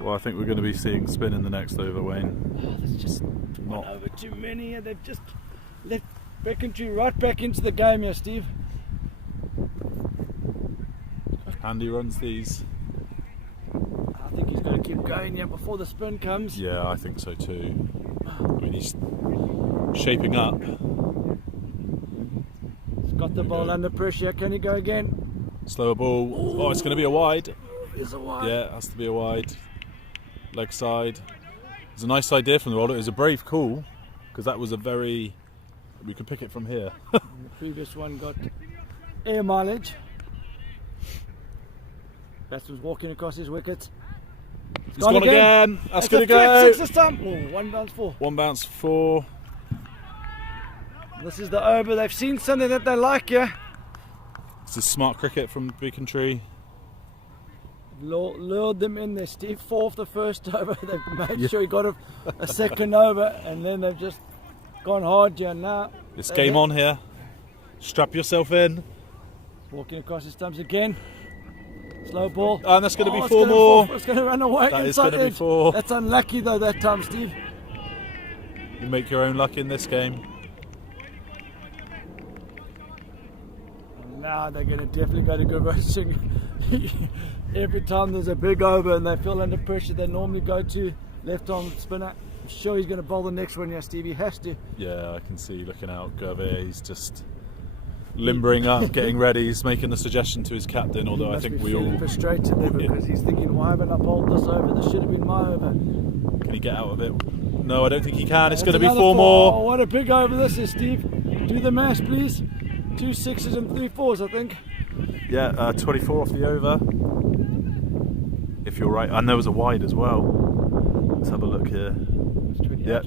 Well, I think we're going to be seeing spin in the next over, Wayne. Oh, there's just one over too many here. They've just left Becontree right back into the game here, Steve. Andy runs these. I think he's got to keep going here before the spin comes. Yeah, I think so too. I mean, he's shaping up. He's got the ball under pressure. Can he go again? Slower ball. Oh, it's going to be a wide. It's a wide. Yeah, it has to be a wide. Leg side. It's a nice idea from the bowler. It was a brave call because that was a very. We could pick it from here. The previous one got air mileage. Batsman's walking across his wicket. It's gone again. That's going to go. Six this time. Oh, 1 bounce 4. 1 bounce 4. This is the over. They've seen something that they like here. This is smart cricket from Becontree. Lured them in there, Steve. 4th the first over. They've made sure he got a second over, and then they've just gone hard here now. It's game on here. Strap yourself in. Walking across his stumps again. Slow ball. And that's going to be 4 more. It's going to run away. That is going to be 4. That's unlucky though that time, Steve. You make your own luck in this game. Now they're going to definitely go to good racing. Every time there's a big over and they feel under pressure, they normally go to left arm spinner. I'm sure he's going to bowl the next one, yeah, Steve. He has to. Yeah, I can see looking out. Gervais, he's just limbering up, getting ready. He's making the suggestion to his captain, although I think we all. Frustrated there because he's thinking, why haven't I bowled this over? This should have been my over. Can he get out of it? No, I don't think he can. It's going to be 4 4 more. Oh, what a big over this is, Steve. Do the maths, please. 2 6s and 3 4s, I think. Yeah, 24 off the over. If you're right. And there was a wide as well. Let's have a look here. Yeah,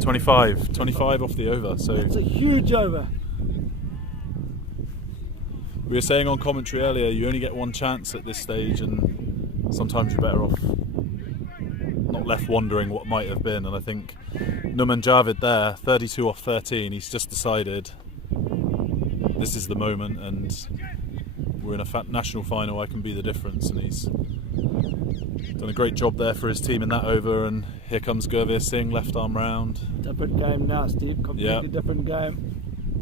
25 off the over. So it's a huge over. We were saying on commentary earlier, you only get one chance at this stage, and sometimes you're better off not left wondering what might have been. And I think Numan Javid there, 32 off 13, he's just decided this is the moment, and we're in a national final, I can be the difference. And he's done a great job there for his team in that over, and here comes Gurveer Singh, left arm round. Different game now, Steve, completely different game.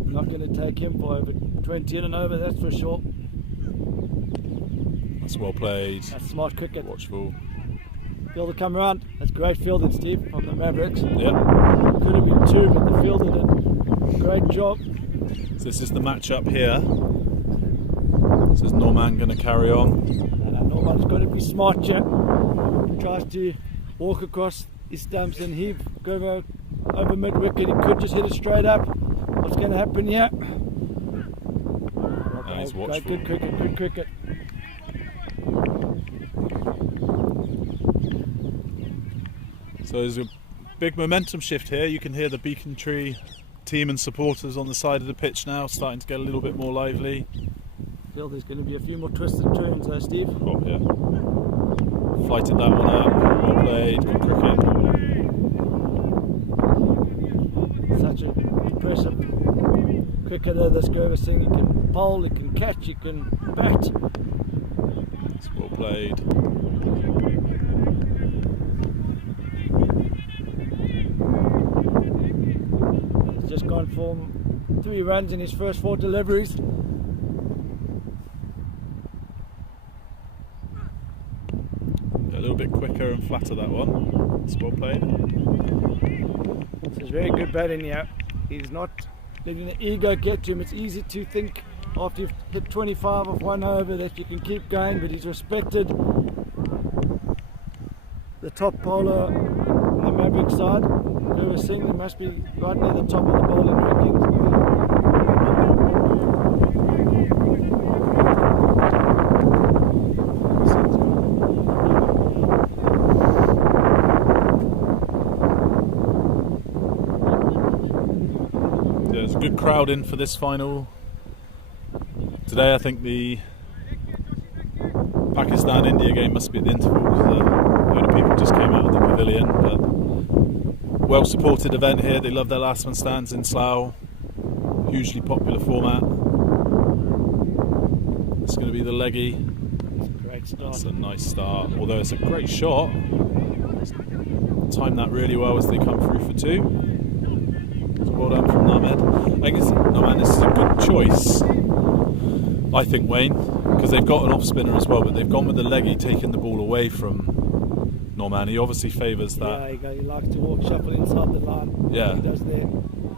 Not going to take him for over 20 in and over, that's for sure. That's well played. That's smart cricket. Watchful. Fielder come around. That's great fielding, Steve, from the Mavericks. Yeah. Could have been 2, but the fielder did a great job. So this is the match-up here. This is Norman going to carry on. Norman's got to be smart, chap. Tries to walk across his stumps and heave, go over mid-wicket. He could just hit it straight up. What's going to happen here? And he's watchful. Good cricket. So there's a big momentum shift here. You can hear the Becontree team and supporters on the side of the pitch now, starting to get a little bit more lively. Feel there's going to be a few more twists and turns there, Steve. Oh yeah. Flighted that one up. Well played. Good cricket. Such an impressive cricketer, this Gurveer Singh. He can bowl, he can catch, he can bat. It's well played. He's just gone for 3 runs in his first 4 deliveries. A little bit quicker and flatter, that one. It's well played. This is very good batting here. He's not letting the ego get to him. It's easy to think after you've hit 25 off 1 over that you can keep going, but he's respected the top bowler on the Mavericks side. Gurveer Singh, he must be right near the top of the bowling rankings. There's a good crowd in for this final. Today I think the Pakistan-India game must be at the interval because a load of people just came out of the pavilion. But well supported event here. They love their last man stands in Slough. Hugely popular format. It's going to be the leggy. Great start. That's a nice start. Although it's a great shot. Timed that really well as they come through for 2. Well done from Named. I think this is a good choice, I think, Wayne, because they've got an off spinner as well, but they've gone with the leggy, taking the ball away from Norman. He obviously favours that. Yeah, he likes to walk shuffle inside the line. Yeah. He does there.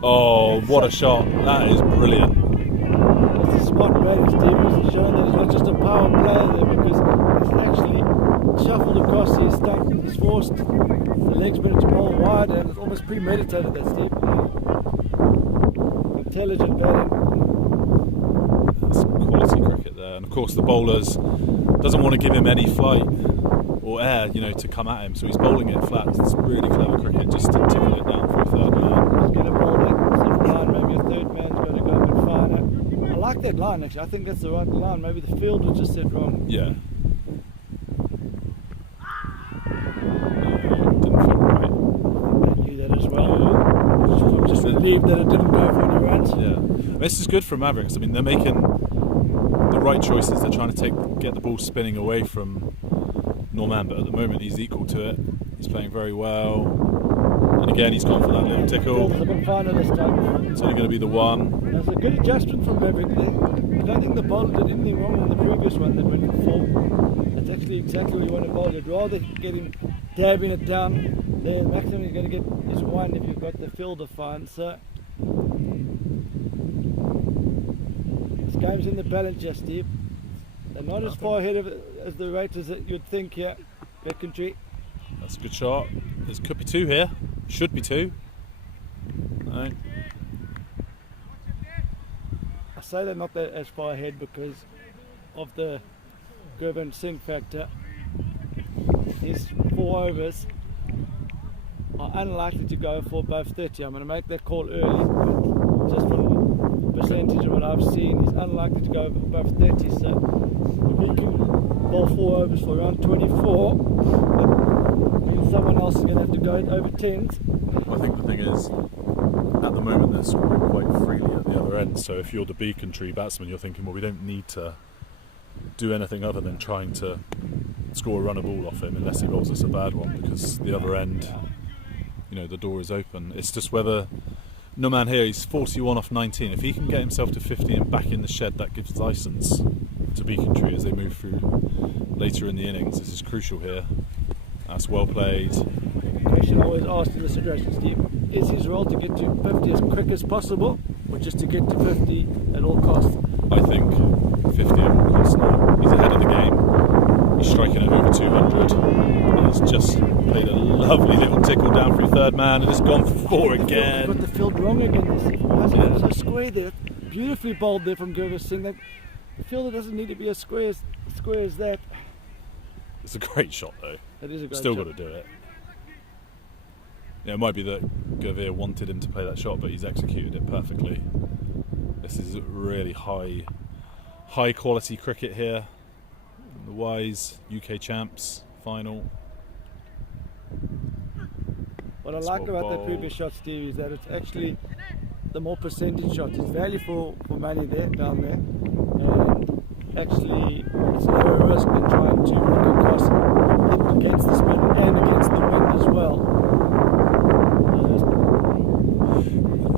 Oh, what a shot. That is brilliant. It's a smart batting, Steve. He's shown that he's not just a power player there because he's actually shuffled across his stump. He's forced the the legs better to bowl wide, and it's almost premeditated, that Steve. Intelligent batting. That's quality cricket there, and of course the bowlers doesn't want to give him any flight or air, to come at him, so he's bowling it flat. It's really clever cricket, just to tickle it down for a third man. He's going to bowl that sort of line, maybe a third man's got to go up and find it. I like that line actually, I think that's the right line. Maybe the field was just said wrong. Yeah. Didn't feel right. I knew that as well. I'm just relieved that it didn't go for any runs. Yeah. This is good for Mavericks. I mean, they're making the right choices. They're trying to get the ball spinning away from Norman, but at the moment he's equal to it. He's playing very well. And again, he's gone for that little tickle. It's a bit finer this time. It's only going to be the one. That's a good adjustment from Maverick there. I don't think the bowler did anything wrong in the previous one that went for 4. That's actually exactly what you want to bowl. You'd rather get him dabbing it down there. Maximum he's going to get is 1 if you've got the fielder fine. So this game's in the balance, just Steve. They're not as far ahead of as the raters that you'd think here. Becontree. That's a good shot. There could be 2 here. Should be 2. No. I say they're not that as far ahead because of the Gurvan Singh factor. His 4 overs are unlikely to go for above 30. I'm going to make that call early, but just from the percentage of what I've seen, he's unlikely to go above 30. So if he can bowl 4 overs for around 24, that means someone else is going to have to go over 10s. I think the thing is, at the moment they're scoring quite freely at the other end, so if you're the Becontree batsman, you're thinking, well, we don't need to do anything other than trying to score a run of ball off him unless he bowls us a bad one, because the other end, the door is open. It's just whether Norman here, he's 41 off 19. If he can get himself to 50 and back in the shed, that gives license to Becontree as they move through later in the innings. This is crucial here. That's well played. Question always asked in this situation, Steve, is his role to get to 50 as quick as possible, or just to get to 50 at all costs? I think 50 at all costs now. He's ahead of the game. He's striking at over 200. And he's just played a lovely little tickle down through third man and has gone for 4 again. Got the field wrong again. So square there, beautifully bowled there from Gurvan Singh. The fielder doesn't need to be as square as that. It's a great shot though. It is a great Still shot. got to do it. Yeah, it might be that Gurveer wanted him to play that shot, but he's executed it perfectly. This is really high quality cricket here. The Wise UK champs final. What I like about the previous shot, Steve, is that it's actually the more percentage shots. It's value for money there, down there. And actually, it's lower risk than trying to look across it against the spin and against the wind as well.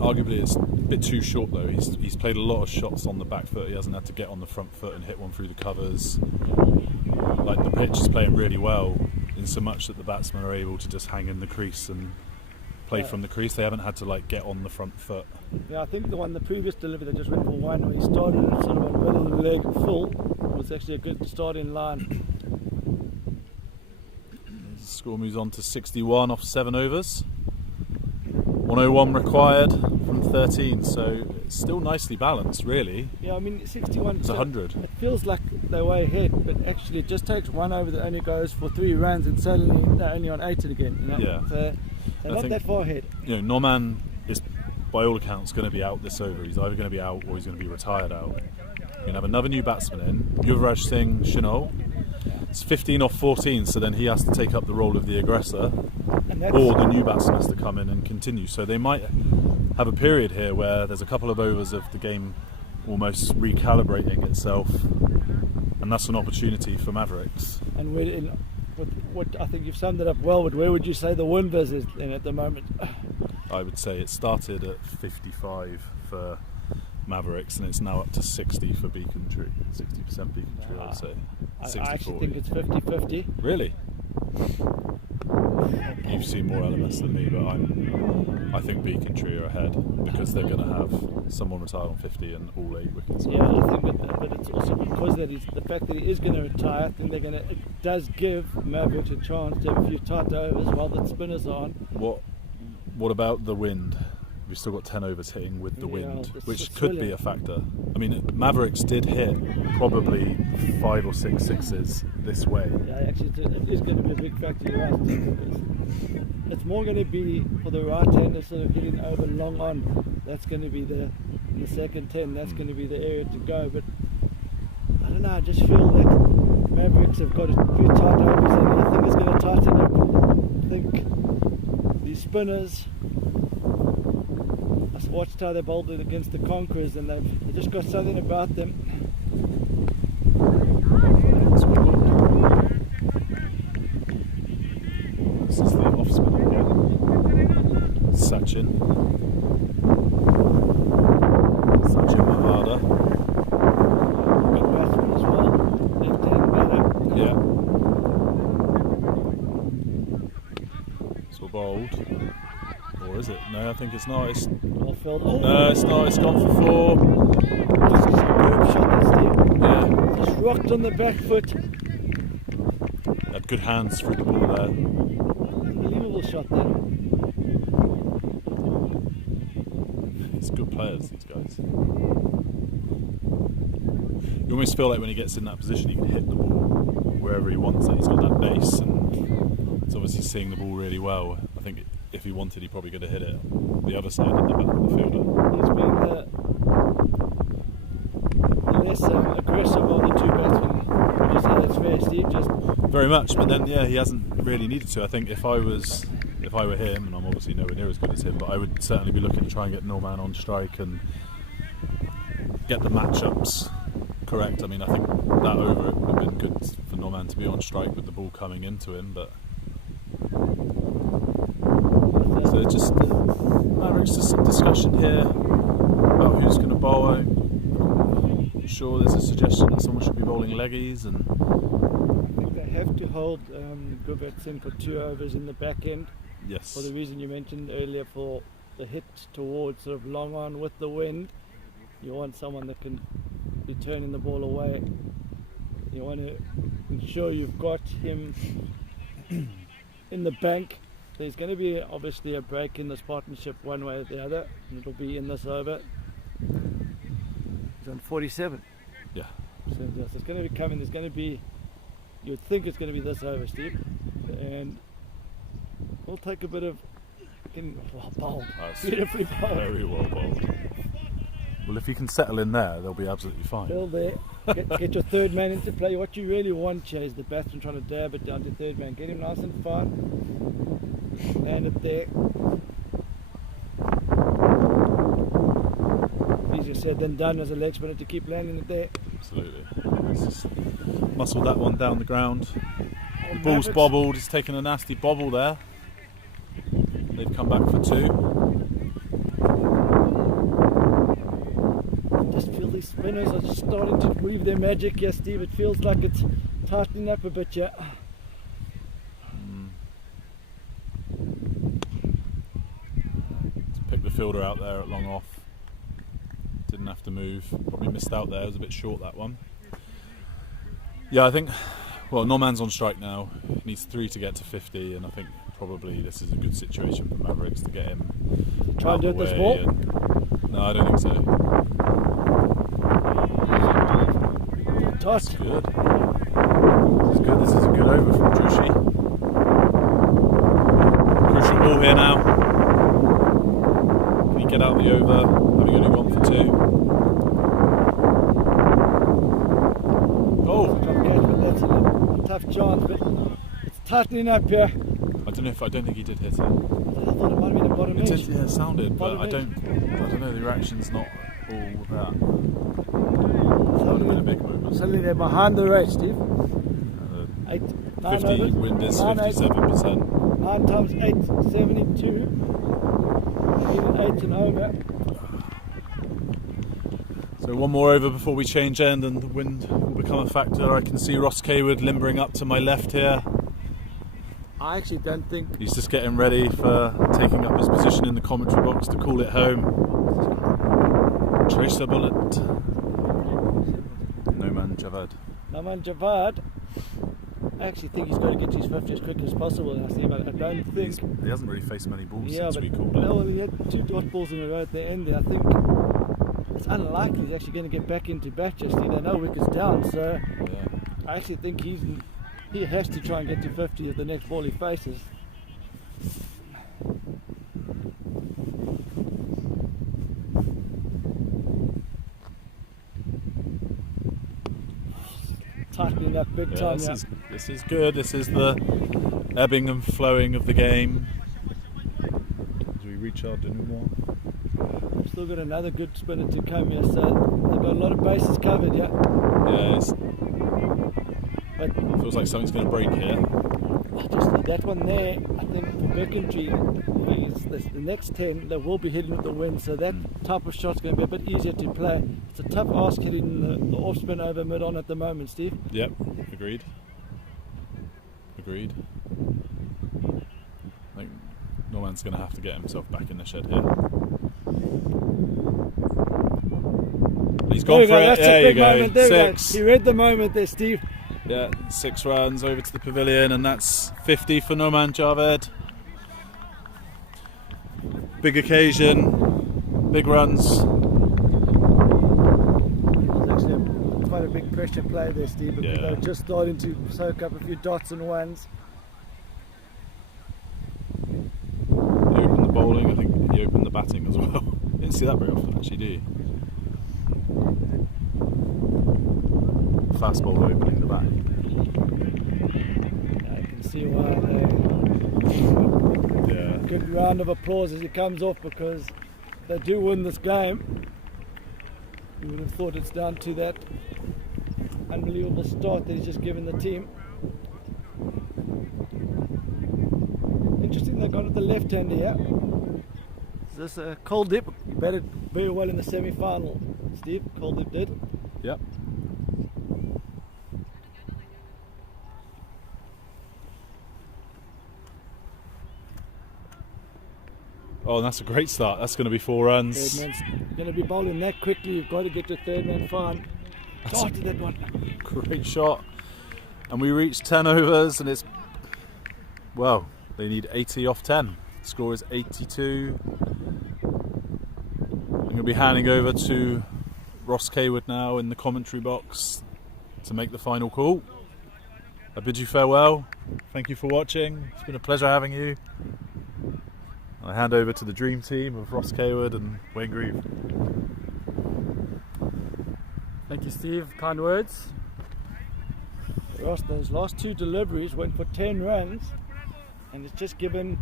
Arguably it's a bit too short though. He's played a lot of shots on the back foot. He hasn't had to get on the front foot and hit one through the covers. Like, the pitch is playing really well in so much that the batsmen are able to just hang in the crease and play from the crease. They haven't had to get on the front foot. Yeah, I think the previous delivery that just went for 1, when he started it sort of on middle of the leg full, was actually a good starting line. The score moves on to 61 off 7 overs. 101 required from 13, so it's still nicely balanced, really. Yeah, I mean 61. It's 100. It feels like they're way ahead, but actually it just takes 1 over that only goes for 3 runs, and suddenly they're only on 8 again. Yeah. So they're not that far ahead. Norman is, by all accounts, going to be out this over. He's either going to be out or he's going to be retired out. You're going to have another new batsman in, Yuvraj Singh Chinol. It's 15 off 14, so then he has to take up the role of the aggressor, or the new batsman has to come in and continue. So they might have a period here where there's a couple of overs of the game almost recalibrating itself, and that's an opportunity for Mavericks. And what I think you've summed it up well, but where would you say the win is in at the moment? I would say it started at 55 for Mavericks and it's now up to 60 for Becontree. 60% Becontree, I would say. 60, I actually 40. think it's 50-50. Really? You've seen more elements than me, but I think Becontree are ahead because they're going to have someone retire on 50 and all 8 wickets. Yeah, I think but it's also because the fact that he is going to retire. I think it does give Mavericks a chance to have a few tight overs while the spinners are on. What about the wind? We've still got 10 overs hitting with the wind, which could be a factor. I mean, Mavericks did hit probably 5 or 6 sixes this way. Yeah, actually, it is going to be a big factor. You're right, because it's more going to be for the right-hander sort of hitting over long on. That's going to be in the second 10. That's going to be the area to go. But I don't know. I just feel like Mavericks have got a few tight overs, and I think it's going to tighten up. I think these spinners. I watched how they bowled it against the Conquerors, and they've just got something about them. This is the off spinner. Sachin Mahada. Good batsman as well. Left-hand batter. Yeah. So bowled. Or is it? No, I think it's not. Well filled. No, it's not. It's gone for 4. Just a good shot, that Steve. Yeah. Just rocked on the back foot. Had good hands through the ball there. Unbelievable shot there. It's good players, these guys. You almost feel like when he gets in that position, he can hit the ball wherever he wants it. He's got that base, and it's obviously seeing the ball really well. I think if he wanted, he probably could have hit it the other side of the fielder. He's been the less aggressive of the two batsmen. Would you say that's fair, Steve? Just very much, but then he hasn't really needed to. I think if I were him, and I'm obviously nowhere near as good as him, but I would certainly be looking to try and get Norman on strike and get the matchups correct. I mean, I think that over it would have been good for Norman to be on strike with the ball coming into him, but so just Mavericks, just some discussion here about who's going to bowl. I'm sure there's a suggestion that someone should be bowling leggies, and I think they have to hold Gurbatson for 2 overs in the back end. yes, For the reason you mentioned earlier, for the hit towards sort of long on with the wind, you want someone that can be turning the ball away. You want to ensure you've got him in the bank. There's going to be obviously a break in this partnership one way or the other, and it'll be in this over. He's on 47. yeah. So yes, it's going to be coming. There's going to be, you'd think it's going to be this over, Steve, and we'll take a bit of well bowled, beautifully bowled. Very well bowled. Well, if he can settle in there, they'll be absolutely fine. Still there. Get your third man into play. What you really want, Che, is the batsman trying to dab it down to third man. Get him nice and fine. Land it there. Easier said than done as a leg spinner to keep landing it there. Absolutely. Let's just muscle that one down the ground. The ball's Mavericks. bobbled. He's taken a nasty bobble there. They've come back for 2. Just feel these spinners are just starting to weave their magic here, Steve. It feels like it's tightening up a bit, yeah. Pick the fielder out there at long off. Didn't have to move. Probably missed out there. It was a bit short, that one. Yeah, I think, well, Norman's on strike now. He needs 3 to get to 50, and I think probably this is a good situation for Mavericks to get him. Try and do it this ball? No, I don't think so. Toss. That's good. This is good. This is a good over from Drushi. Crucial ball here now. Can he get out the over? Having only 1 for 2. Oh! Tough catch, but that's a tough chance, but it's tightening up here. I don't think he did hit it. I thought it might have been a bottom It edge. did, yeah, it sounded, but Bottom I edge. don't know. The reaction's not all that. That would have been a big movement. Suddenly they're behind the race, Steve. 8, 9 50 overs. wind is 9, 8. 57%. 9 times 8, 72. Even 8 and over. So one more over before we change end and the wind will become a factor. I can see Ross Cawood limbering up to my left here. I actually don't think He's just getting ready for taking up his position in the commentary box to call it home. Trace the bullet. No man Javad. Naman Javad. I actually think he's got to get to his 50 as quick as possible. And I don't think. He hasn't really faced many balls Yeah, since but we called it. well, he had 2 dot balls in a row at the end there. I think it's unlikely he's actually going to get back into bat. Just they know wickets down, so Yeah. I actually think he has to try and get to 50 at the next ball he faces. Tightening up big time. This Yeah. is good. This is the ebbing and flowing of the game. As we reach our denouement. Still got another good spinner to come here, so they've got a lot of bases covered. Yeah. Yeah, But it feels like something's going to break here. just that one there, I think for Becontree, the next 10 they will be hitting with the wind, so that type of shot's going to be a bit easier to play. It's a tough ask hitting the off spin over mid on at the moment, Steve. Yep, agreed. Agreed. I think Norman's going to have to get himself back in the shed here. He's gone for it. That's a There you big go. moment. There 6. you go. You read the moment there, Steve. Yeah, 6 runs over to the pavilion, and that's 50 for Norman Javed. Big occasion, big runs. It's actually quite a big pressure play there, Steve, because Yeah. they're just starting to soak up a few dots and ones. He opened the bowling, I think he opened the batting as well. You didn't see that very often, actually, do you? Fast bowler opening the bat. I can see why there. Yeah. Good round of applause as he comes off, because they do win this game. You would have thought it's down to that unbelievable start that he's just given the team. Interesting, they got it the left-hander here. Is this a Kuldip? He batted very well in the semi-final, Steve. Kuldip did. Yep. Oh, and that's a great start. That's going to be 4 runs. Third man's going to be bowling that quickly. You've got to get your third man fine. Oh, did that one. Great shot. And we reached 10 overs, and it's, well, they need 80 off 10. The score is 82. I'm going to be handing over to Ross Kaywood now in the commentary box to make the final call. I bid you farewell. Thank you for watching. It's been a pleasure having you. And I hand over to the dream team of Ross Kaywood and Wayne Grieve. Thank you, Steve. Kind words. Ross, those last 2 deliveries went for 10 runs, and it's just given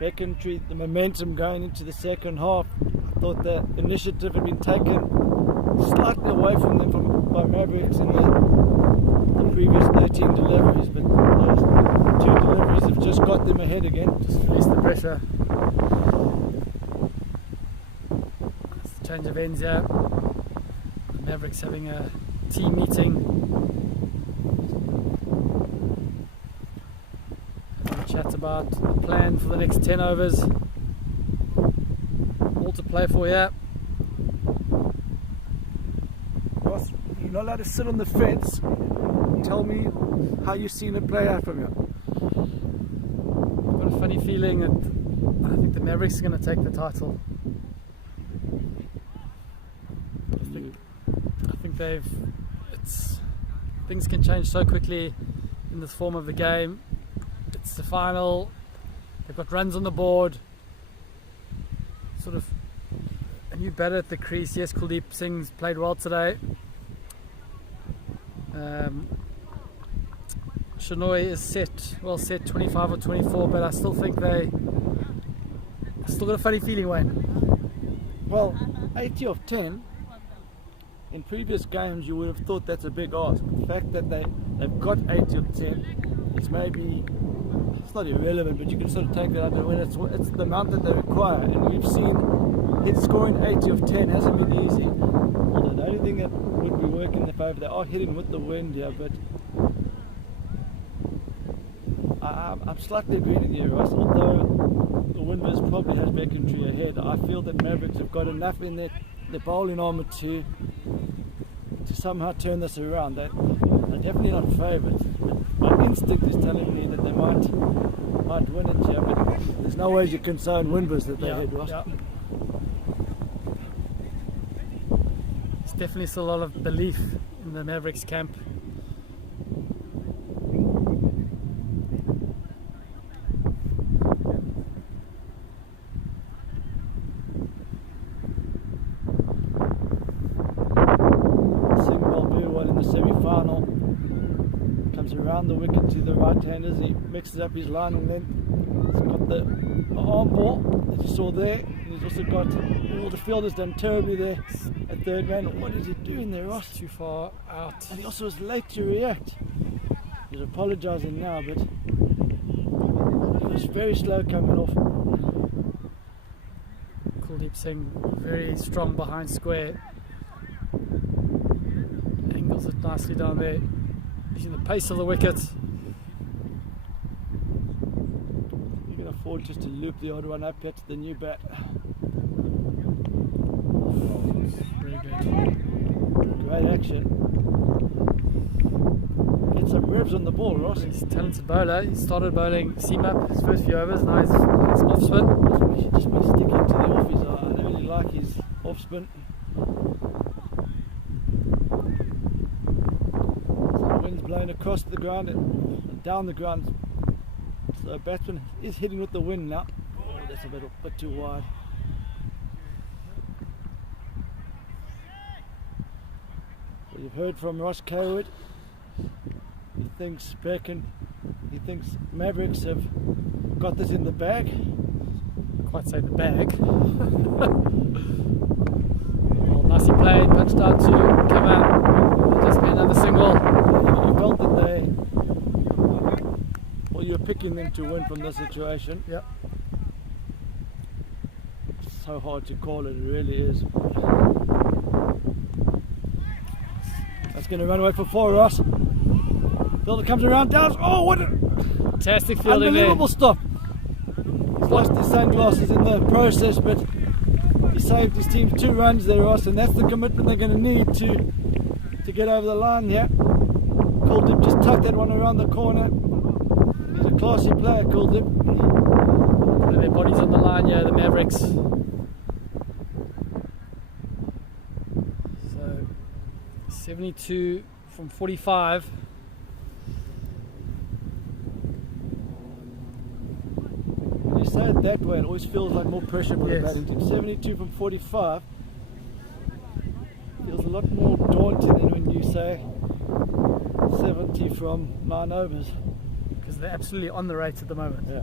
Becontree the momentum going into the second half. I thought the initiative had been taken slightly away from them by Mavericks in the previous 13 deliveries, but those 2 deliveries have just got them ahead again. Just release the pressure. It's the change of ends here. The Mavericks having a team meeting. Chat about the plan for the next 10 overs. All to play for here. Ross, you're not allowed to sit on the fence. Tell me how you've seen it play out from here. I've got a funny feeling that I think the Mavericks are going to take the title. I think things can change so quickly in this form of the game. It's the final, they've got runs on the board, sort of a new batter at the crease. Yes, Kuldeep Singh's played well today. Shenoy is set 25 or 24, but I still think I still got a funny feeling, Wayne. Well, 80 of 10. In previous games you would have thought that's a big ask. The fact that they've got 80 of 10 is maybe, it's not irrelevant, but you can sort of take that out when it's the amount that they require. And we've seen scoring 80 of 10 hasn't been easy. Although the only thing that would be working in their favour, they are hitting with the wind here, but I'm slightly agreeing with you, Ross. Although the Winners probably has Becontree ahead, I feel that Mavericks have got enough in their bowling armour to somehow turn this around. They're definitely not favourites. My instinct is telling me that they might win it here, but there's no way you can say on Winners that they ahead, Ross. Yeah. There's definitely still a lot of belief in the Mavericks camp. Semi-final, comes around the wicket to the right-handers. He mixes up his line and then he's got the arm ball that you saw there, and he's also got all the fielders done terribly there at third man. What is he doing there, Ross? Too far out. And he also was late to react. He's apologising now, but he was very slow coming off. Kuldeep Singh very strong behind square. Angles it nicely down there, using the pace of the wicket. You can afford just to loop the odd one up at the new bat. Very good. Great action. Get some revs on the ball, Ross. He's a talented bowler. He started bowling seam up his first few overs. Now he's off spin. He should just be sticking to the offies. I don't really like his off spin. Blown across the ground and down the ground, so the batsman is hitting with the wind now. Oh, that's a bit too wide. So you've heard from Ross Cawood. He thinks Mavericks have got this in the bag. Quite say the bag. Well, nicely played, punched out to cover. Just be another single. You felt that you were picking them to win from this situation. Yep. It's so hard to call it, it really is. That's going to run away for 4, Ross. Fielder comes around, down. Oh, what a fantastic fielding there. Unbelievable stop. He's lost his sunglasses in the process, but he saved his team 2 runs there, Ross, and that's the commitment they're going to need to get over the line here. Kuldeep just tucked that one around the corner. He's a classy player, Kuldeep. Putting their bodies on the line here, the Mavericks. So 72 from 45. When you say it that way, it always feels like more pressure for the Yes. batting team. 72 from 45 feels a lot more daunting than when you say 70 from 9 overs. Because they're absolutely on the rates at the moment. Yeah.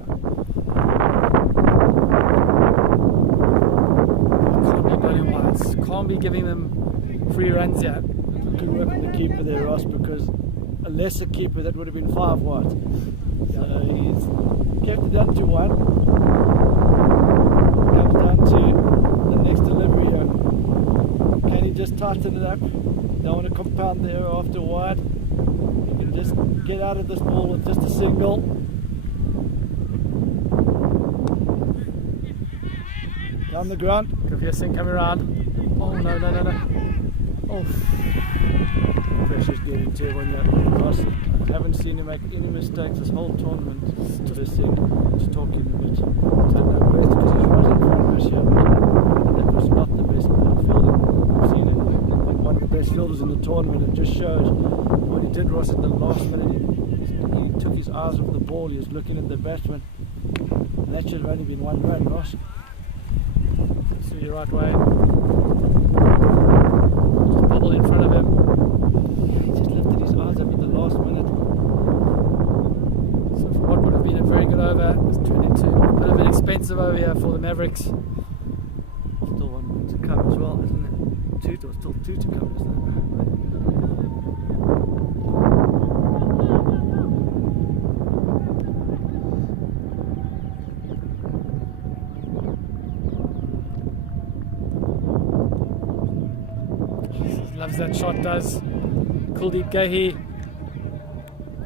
Can't be bowling wides. Can't be giving them free runs yet. Good work with the keeper there, Ross, because a lesser keeper that would have been 5 wide. So he's kept it down to 1. Comes down to the next delivery here. Can he just tighten it up? Don't want to compound the error after wide. You can just get out of this ball with just a single. Down the ground. Gavir Singh coming around. Oh no. Oh. Pressure's getting to him when Ross. I haven't seen him make any mistakes this whole tournament. Just talking a bit. Don't know breath because he's right in front of us here. That was not the best fielding I've seen it. One of the best fielders in the tournament. It just shows what he did, Ross, at the last minute. He took his eyes off the ball. He was looking at the batsman. And that should have only been 1 run, Ross. So you're right way. Just bobbled in front of him. He just lifted his eyes up at the last minute. So for what would have been a very good over, it's turned into a bit of an expensive over here for the Mavericks. Still 1 to come as well, isn't it? Still two to come, isn't it? Loves that shot, does Kuldeep Gahi.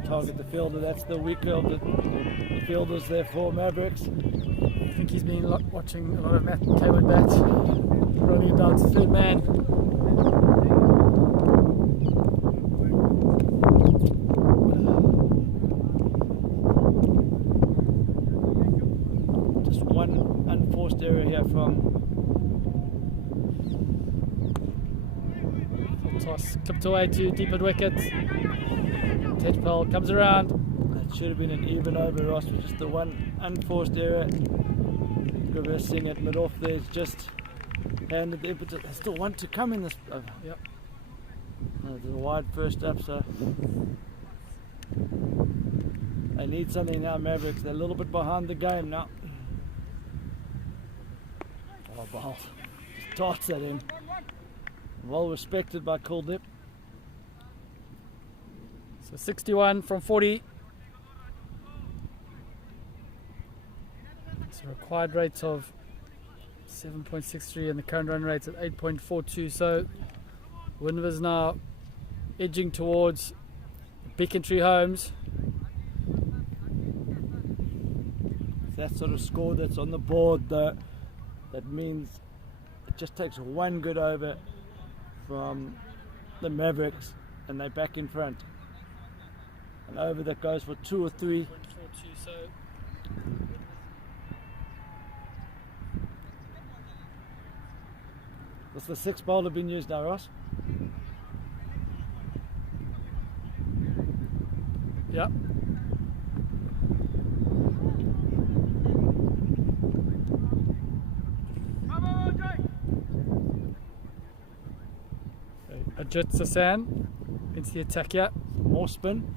target the fielder. That's the weaker of the fielders there for Mavericks. I think he's been watching a lot of Matt Taylor bat, running it down to third man. Just one unforced error here from Toss clipped away to deep at wicket. Tedpel comes around. That should have been an even over, Ross, with just the one unforced error. Reversing at mid-off there's just handed the impetus. There's still one to come in this over. Yep. There's a wide first up, so they need something now, Mavericks. They're a little bit behind the game now. Oh, ball. Just darts at him. Well respected by Kuldip. So 61 from 40. It's a required rate of 7.63 and the current run rate's at 8.42. So Winner's now edging towards Becontree homes. That sort of score that's on the board, though, that means it just takes one good over from the Mavericks and they're back in front. An over that goes for 2 or 3. So What's the sixth bowler being used now, Ross? yep. Ajit Sasan into the attack, yeah. More spin.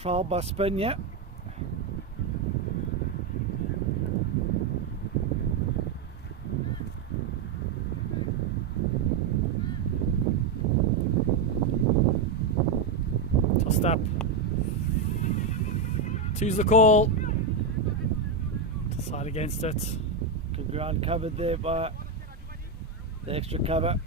Trial by spin, yeah. Tossed up. Two's the call. Decide against it. Good ground covered there by the extra cover.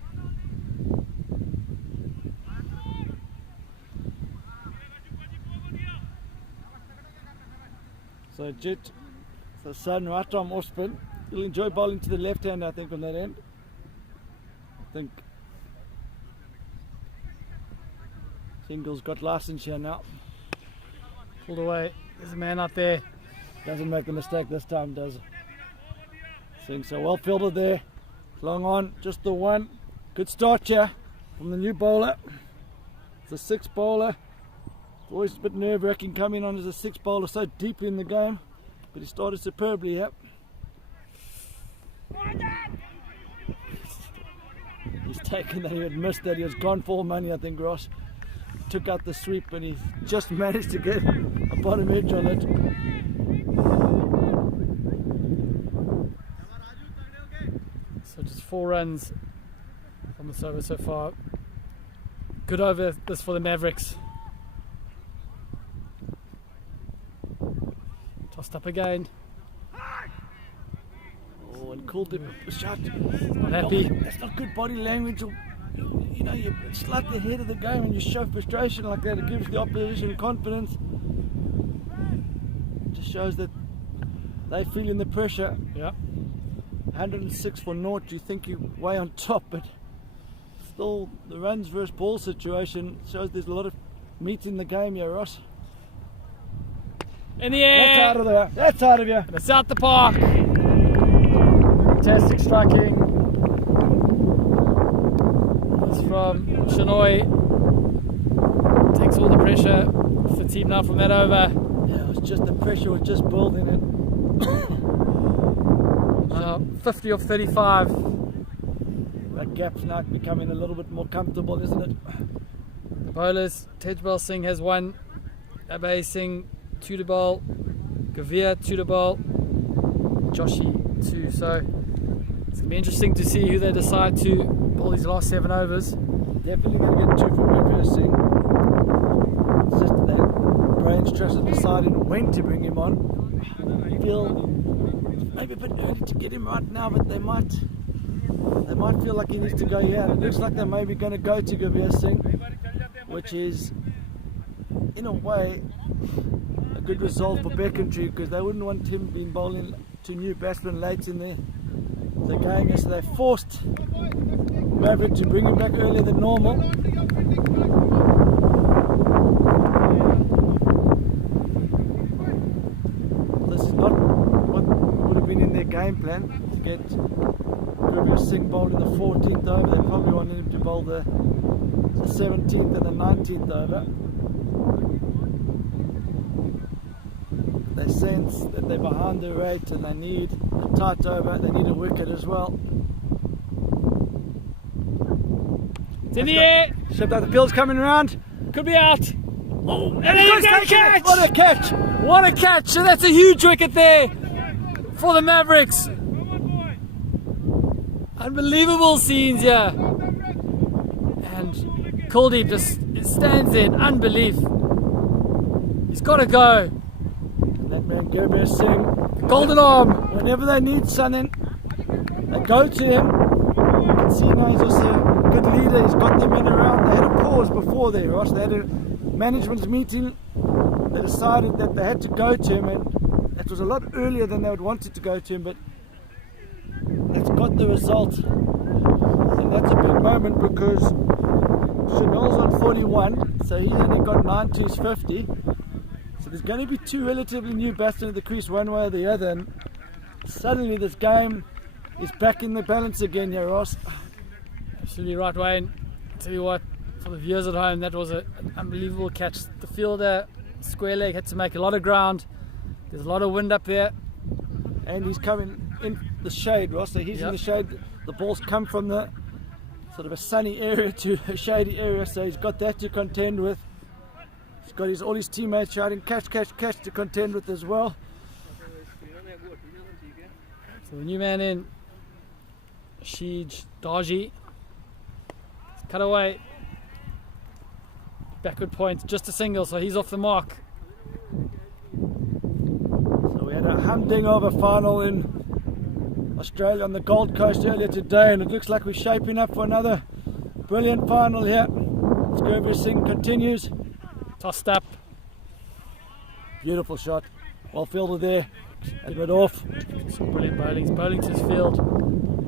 So Jit, so Sun right arm off spin. He'll enjoy bowling to the left hand, I think, on that end. I think Single's got license here now. Pulled away. There's a man out there. Doesn't make the mistake this time, does it? Sing so well fielded there. Long on, just the one. Good start here from the new bowler. It's a sixth bowler. It's always a bit nerve-wracking coming on as a sixth bowler so deep in the game. But he started superbly here. He's taken that, he had missed that, he was gone for money, I think, Ross. Took out the sweep and he just managed to get a bottom edge on it. So just 4 runs from this over so far. Good over this for the Mavericks. Tossed up again. Oh, and called him a shot. Not happy. That's not good body language. You know, you're slightly ahead of the game and you show frustration like that. It gives the opposition confidence. It just shows that they feeling the pressure. Yeah. 106 for naught. You think you're way on top, but still the runs versus ball situation shows there's a lot of meat in the game here, Ross. In the air. That's out of there. That's out of here. And it's out the park. Fantastic striking. It's from Shinoy. Takes all the pressure off the team now from that over. Yeah, it was just the pressure was just building it. 50 of 35. That gap's now becoming a little bit more comfortable, isn't it? The bowlers, Tejbal Singh has 1, Abhay Singh 2 to bowl, Gavir 2 to bowl, Jotty 2. So it's going to be interesting to see who they decide to bowl these last 7 overs. Definitely going to get 2 from Gavir Singh. It's just that brain stress of deciding when to bring him on. I feel maybe a bit early to get him right now, but they might feel like he needs to go here. It looks like they're maybe going to go to Gavir Singh, which is in a way, a good result for Becontree because they wouldn't want him being bowling to new batsmen late in the game. So they forced Mavericks to bring him back earlier than normal. This is not what would have been in their game plan to get Singh bowled in the 14th over. They probably wanted him to bowl the 17th and the 19th over. They sense that they're behind the rate and they need a tight over. They need a wicket as well. It's in the air. Shipped out, the field's coming around. Could be out. Oh, And he's got a catch! What a catch! What a catch! So that's a huge wicket there for the Mavericks. Unbelievable scenes here. And Kuldeep just stands there in unbelief. He's got to go. That man Gurveer Singh, Golden arm. whenever they need something, they go to him. You can see now he's also a good leader. He's got them in around. They had a pause before there, Ross. They had a management meeting. They decided that they had to go to him, and it was a lot earlier than they would wanted to go to him, but that's got the result. And that's a big moment because Chanel's on 41, so he only got 9 to his 50. So there's going to be two relatively new batsmen at the crease one way or the other, and suddenly this game is back in the balance again, yeah, Ross. Absolutely right, Wayne. Tell you what, for the viewers at home, that was an unbelievable catch. The fielder, square leg, had to make a lot of ground. There's a lot of wind up there. And he's coming in the shade, Ross, so he's in the shade. The ball's come from the sort of a sunny area to a shady area, so he's got that to contend with. He's got all his teammates shouting catch, catch, catch to contend with as well. So the new man in, Sheej Daji. Cut away. Backward point, just a single, so he's off the mark. So we had a humdinger final in Australia on the Gold Coast earlier today, and it looks like we're shaping up for another brilliant final here. Gurveer Singh continues. Tossed up. Beautiful shot. Well fielded there. A bit off. Some brilliant bowling. He's bowling to his field.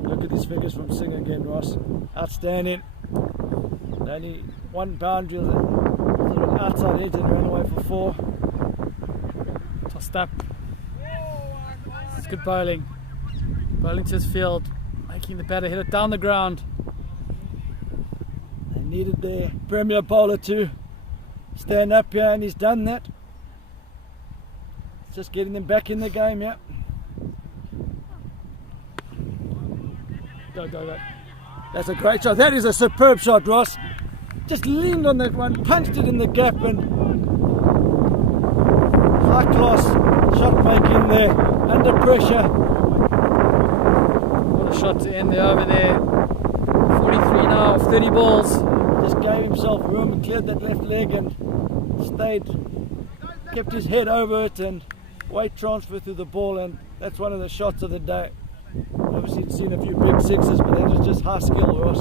Look at these figures from Singh again, Ross. Outstanding. Only one boundary, sort of outside edge, and ran away for 4. Tossed up. It's good bowling. Bowling to his field. Making the batter hit it down the ground. They needed their premier bowler to stand up here, and he's done that. It's just getting them back in the game, yeah. Go, go, go. That's a great shot. That is a superb shot, Ross. Just leaned on that one, punched it in the gap, and high class shot making there, under pressure. What a shot to end the over there. 43 now of 30 balls. Just gave himself room and cleared that left leg and stayed, kept his head over it and weight transfer through the ball, and that's one of the shots of the day. Obviously seen a few big sixes, but that was just high skill, Ross.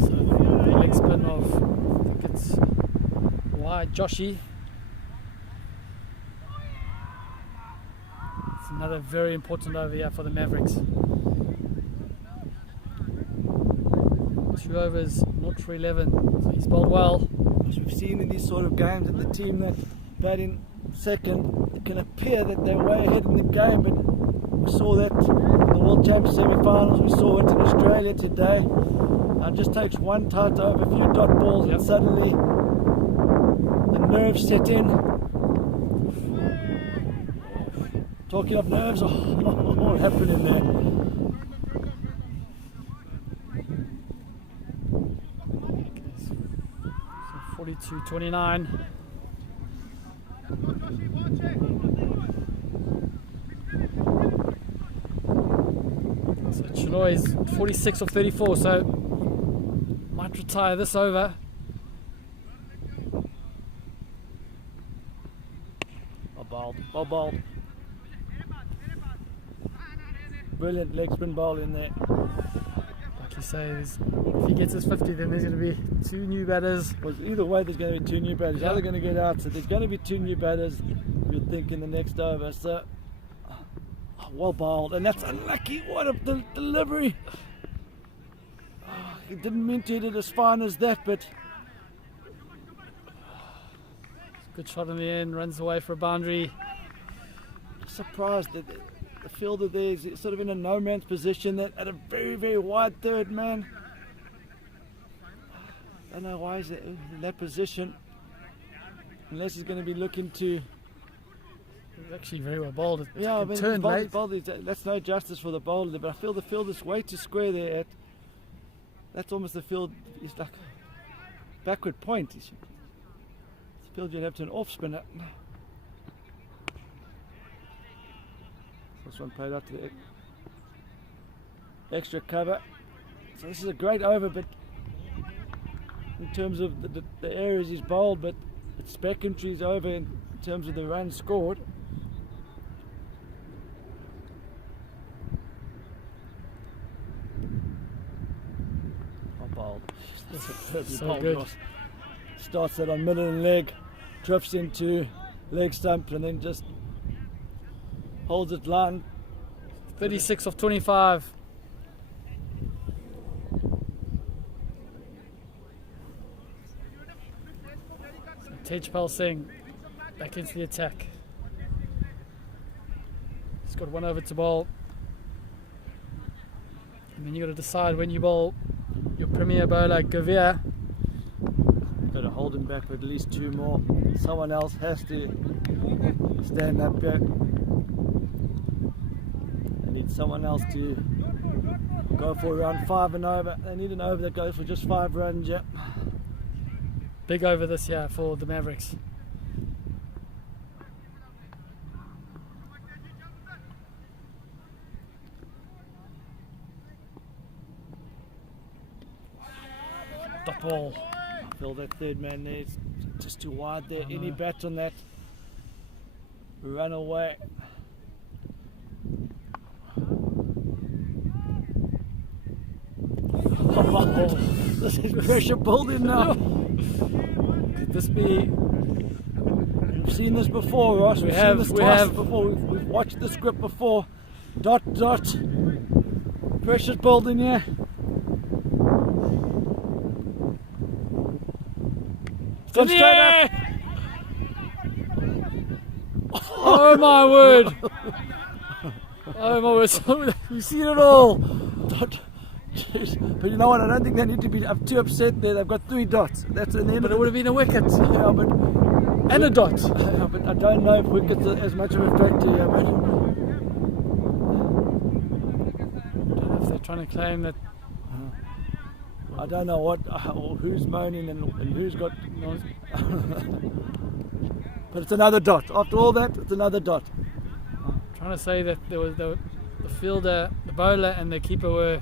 So the leg spin of, I think it's wide Jotty. It's another very important over here for the Mavericks. 2 overs, not for 11. So he's bowled well. As we've seen in these sort of games, that the team that batting second, it can appear that they're way ahead in the game, but we saw that in the World Championship semi-finals, we saw it in Australia today. It just takes one tight over, a few dot balls, and suddenly the nerves set in. Talking of nerves, what happened in there? 42-29. So Chinoy is 46 of 34, so might retire this over. Well bowled. Brilliant leg spin bowl in there. you say, if he gets his 50, then there's going to be 2 new batters. Well, either way, there's going to be 2 new batters. Yeah. Either going to get out, so there's going to be 2 new batters. You'd think in the next over. So, well bowled, and that's unlucky. What a delivery! He didn't mean to hit it as fine as that, but Good shot in the end, runs away for a boundary. surprised that the fielder there is sort of in a no man's position that at a very, very wide third man. I don't know why he's in that position, unless he's going to be looking to. It's actually very well bowled. Yeah, I mean, turned late. That's no justice for the bowler there, but I feel the field is way too square there. That's almost the field. It's like backward point. It's the field you'd have to an off spinner. This one played out to the extra cover. So this is a great over, but in terms of the areas he's bowled, but it's Becontree's over in terms of the runs scored. Well bowled. That's a perfect So bowl, good. Ross. Starts that on middle and leg, drifts into leg stump, and then just holds it line. 36 of 25. Tejpal Singh back into the attack. He's got 1 over to bowl. And then you've got to decide when you bowl your premier bowler, Gavir. Got to hold him back for at least 2 more. Someone else has to stand up here. They need someone else to go for around 5 and over. They need an over that goes for just 5 runs. Yeah. Big over this year for the Mavericks. Dot ball. I feel that third man there is just too wide there. Any bat on that, run away. Oh, this is pressure building now. Could this be? We've seen this before, Ross. We've seen this twice before. We've watched the script before. Dot, dot. Pressure's building here. It's gone straight up. Oh my word! Oh my word! We've seen it all. Dot. Jeez. But you know what? I don't think they need to be too upset there. They've got 3 dots. That's an end. But it would have been a wicket Yeah, but and a dot. yeah, but I don't know if wickets are as much of a factor here. But I don't know if they're trying to claim that. I don't know what or who's moaning and who's got. But it's another dot. After all that, it's another dot. Trying to say that there was the fielder, the bowler, and the keeper were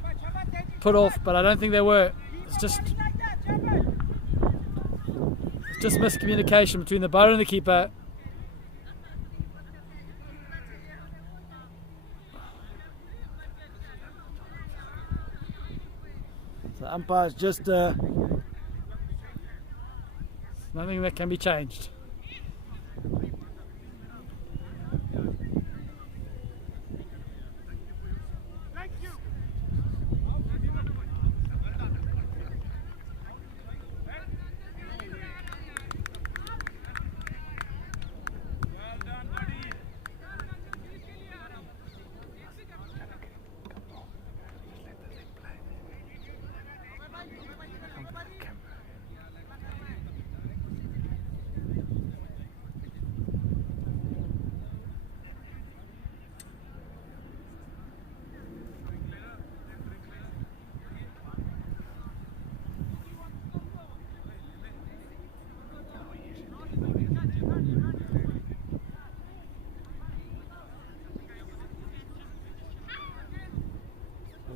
put off, but I don't think they were. It's just miscommunication between the bowler and the keeper. The umpire's just Nothing that can be changed.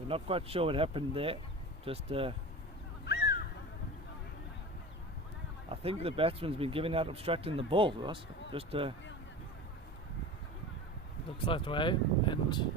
we're not quite sure what happened there. Just I think the batsman's been giving out obstructing the ball, Ross. Just Looks that way, and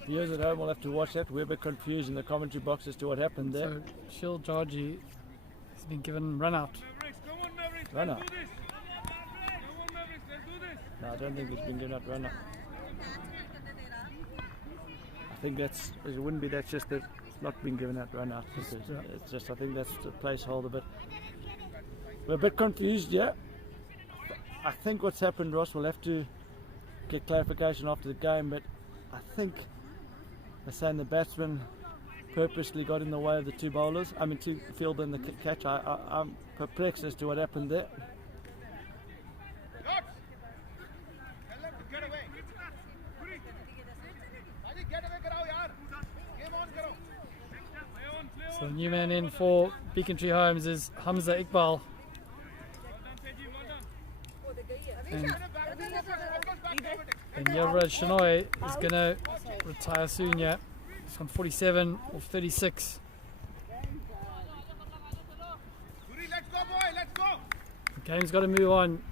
The viewers at home will have to watch that. We're a bit confused in the commentary box as to what happened there. So Jotty has been given run out. Run out? No, I don't think he's been given out run out. I think it wouldn't be that, just that it's not been given out run out. It's just, I think that's the placeholder, but we're a bit confused, yeah. I think what's happened, Ross, we'll have to get clarification after the game, but I think they're saying the batsman purposely got in the way of the two bowlers, two fielder and the catch. I'm perplexed as to what happened there. So the new man in for Becontree Homes is Hamza Iqbal. And Yavraj Shenoy is going to retire soon, yeah. He's on 47 or 36. The game's got to move on.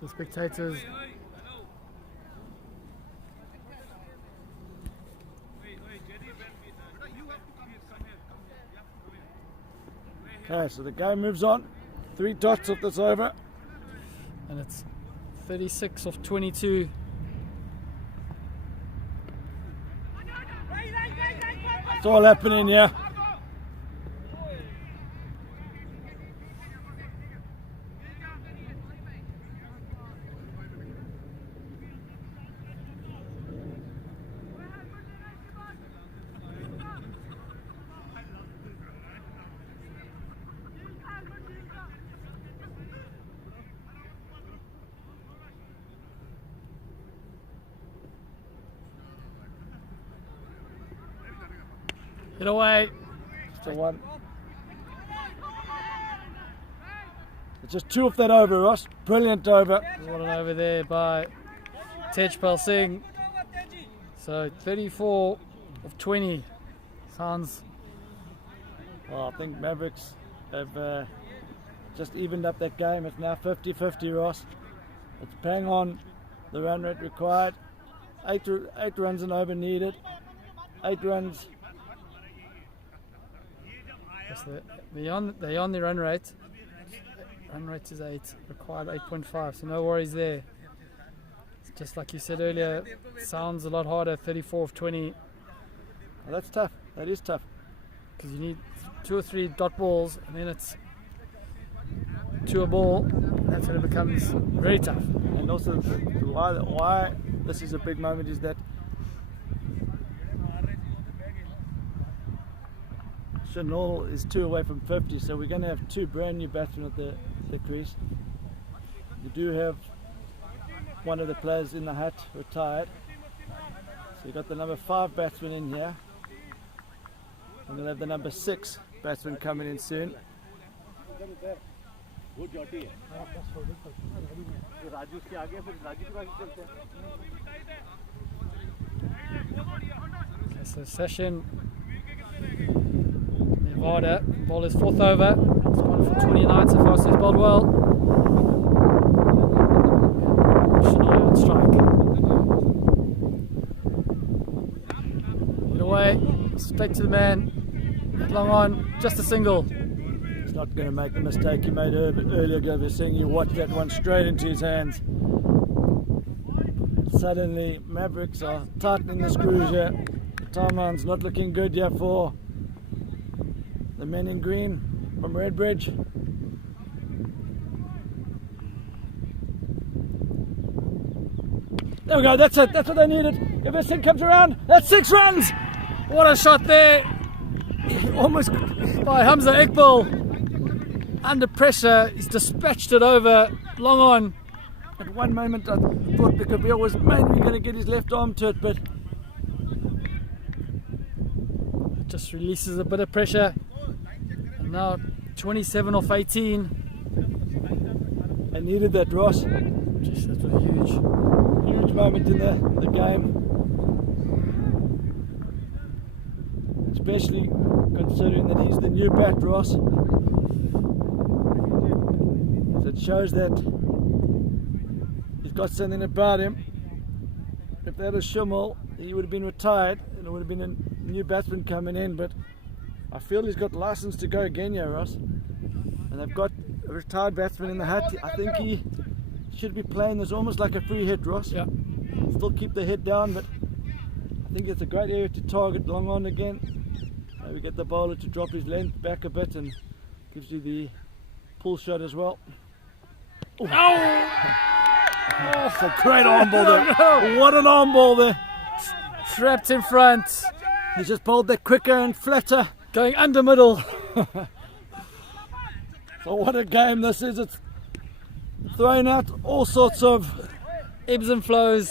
The spectators okay, so the game moves on. 3 dots of this over. And it's 36 of 22. It's all happening here. Hit away. Still 1. It's just 2 off that over, Ross. Brilliant over. What an over there by Tejpal Singh. So 34 of 20. Sounds. Well, I think Mavericks have just evened up that game. It's now 50-50, Ross. It's bang on the run rate required. 8 runs and over needed. 8 runs. So they're on the run rate. Run rate is 8, required 8.5, so no worries there. It's just like you said earlier, sounds a lot harder, 34 of 20. Well, that's tough. That is tough. Because you need 2 or 3 dot balls, and then it's 2 a ball. That's when it becomes very tough. And also, why this is a big moment is that Chanel is 2 away from 50, so we're going to have 2 brand new batsmen at the crease. You do have one of the players in the hat retired, so you've got the number 5 batsman in here. We're going to have the number 6 batsman coming in soon. So session Nevada, ball is 4th over. It's gone for 29 so far, so he's bowled well. Shenoy on strike. Hit away, straight to the man. Hit long on, just a single. He's not going to make the mistake he made earlier, Gover, seeing you watch that one straight into his hands. Suddenly, Mavericks are tightening the screws here. The timeline's not looking good here for the men in green from Redbridge. There we go, that's it, that's what they needed. If this thing comes around, that's 6 runs! What a shot there! Almost By Hamza Iqbal. Under pressure, he's dispatched it over, long on. at one moment I thought the Kabir was maybe going to get his left arm to it, but it just releases a bit of pressure. And now 27 off 18. I needed that, Ross. Jeez, that was Huge moment in the game. especially considering that he's the new bat, Ross. So it shows that he's got something about him. If they had a Schimmel, he would have been retired and it would have been a new batsman coming in, but I feel he's got license to go again here, Ross. And they've got a retired batsman in the hut. I think he should be playing this almost like a free hit, Ross. Yeah. Still keep the head down, but I think it's a great area to target long on again. Maybe get the bowler to drop his length back a bit and gives you the pull shot as well. Oh! That's a great arm ball there. What an arm ball there. Trapped in front. He's just bowled that quicker and flatter. Going under middle. So what a game this is. It's throwing out all sorts of ebbs and flows.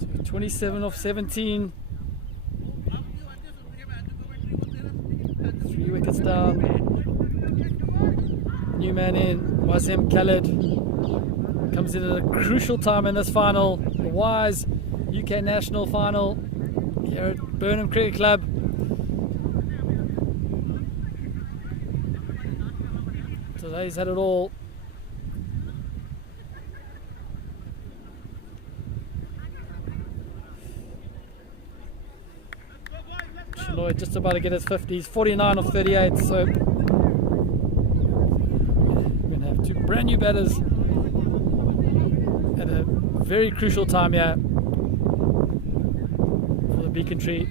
So 27 off 17. 3 wickets down. New man in, Wazim Khalid. Comes in at a crucial time in this final. The Wise UK National Final here at Burnham Cricket Club. Today's had it all. Shinoy just about to get his 50s, 49 of 38, so we're going to have 2 brand new batters at a very crucial time here for the Becontree.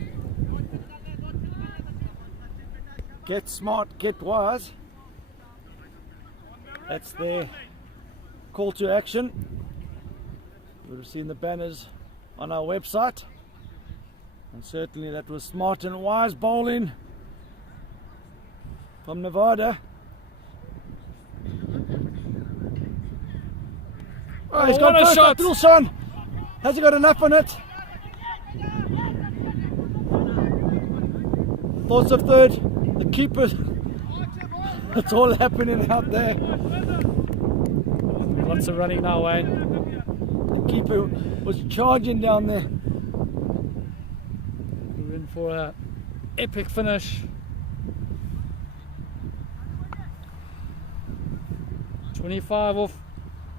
get smart, get wise. That's their call to action. You would have seen the banners on our website. And certainly that was smart and wise bowling from Nevada. Oh, he's got what a shot! Wilson. Has he got enough on it? Thoughts of third. The keeper. It's all happening out there. Lots of running now, Wayne. The keeper was charging down there. We're in for an epic finish. 25 off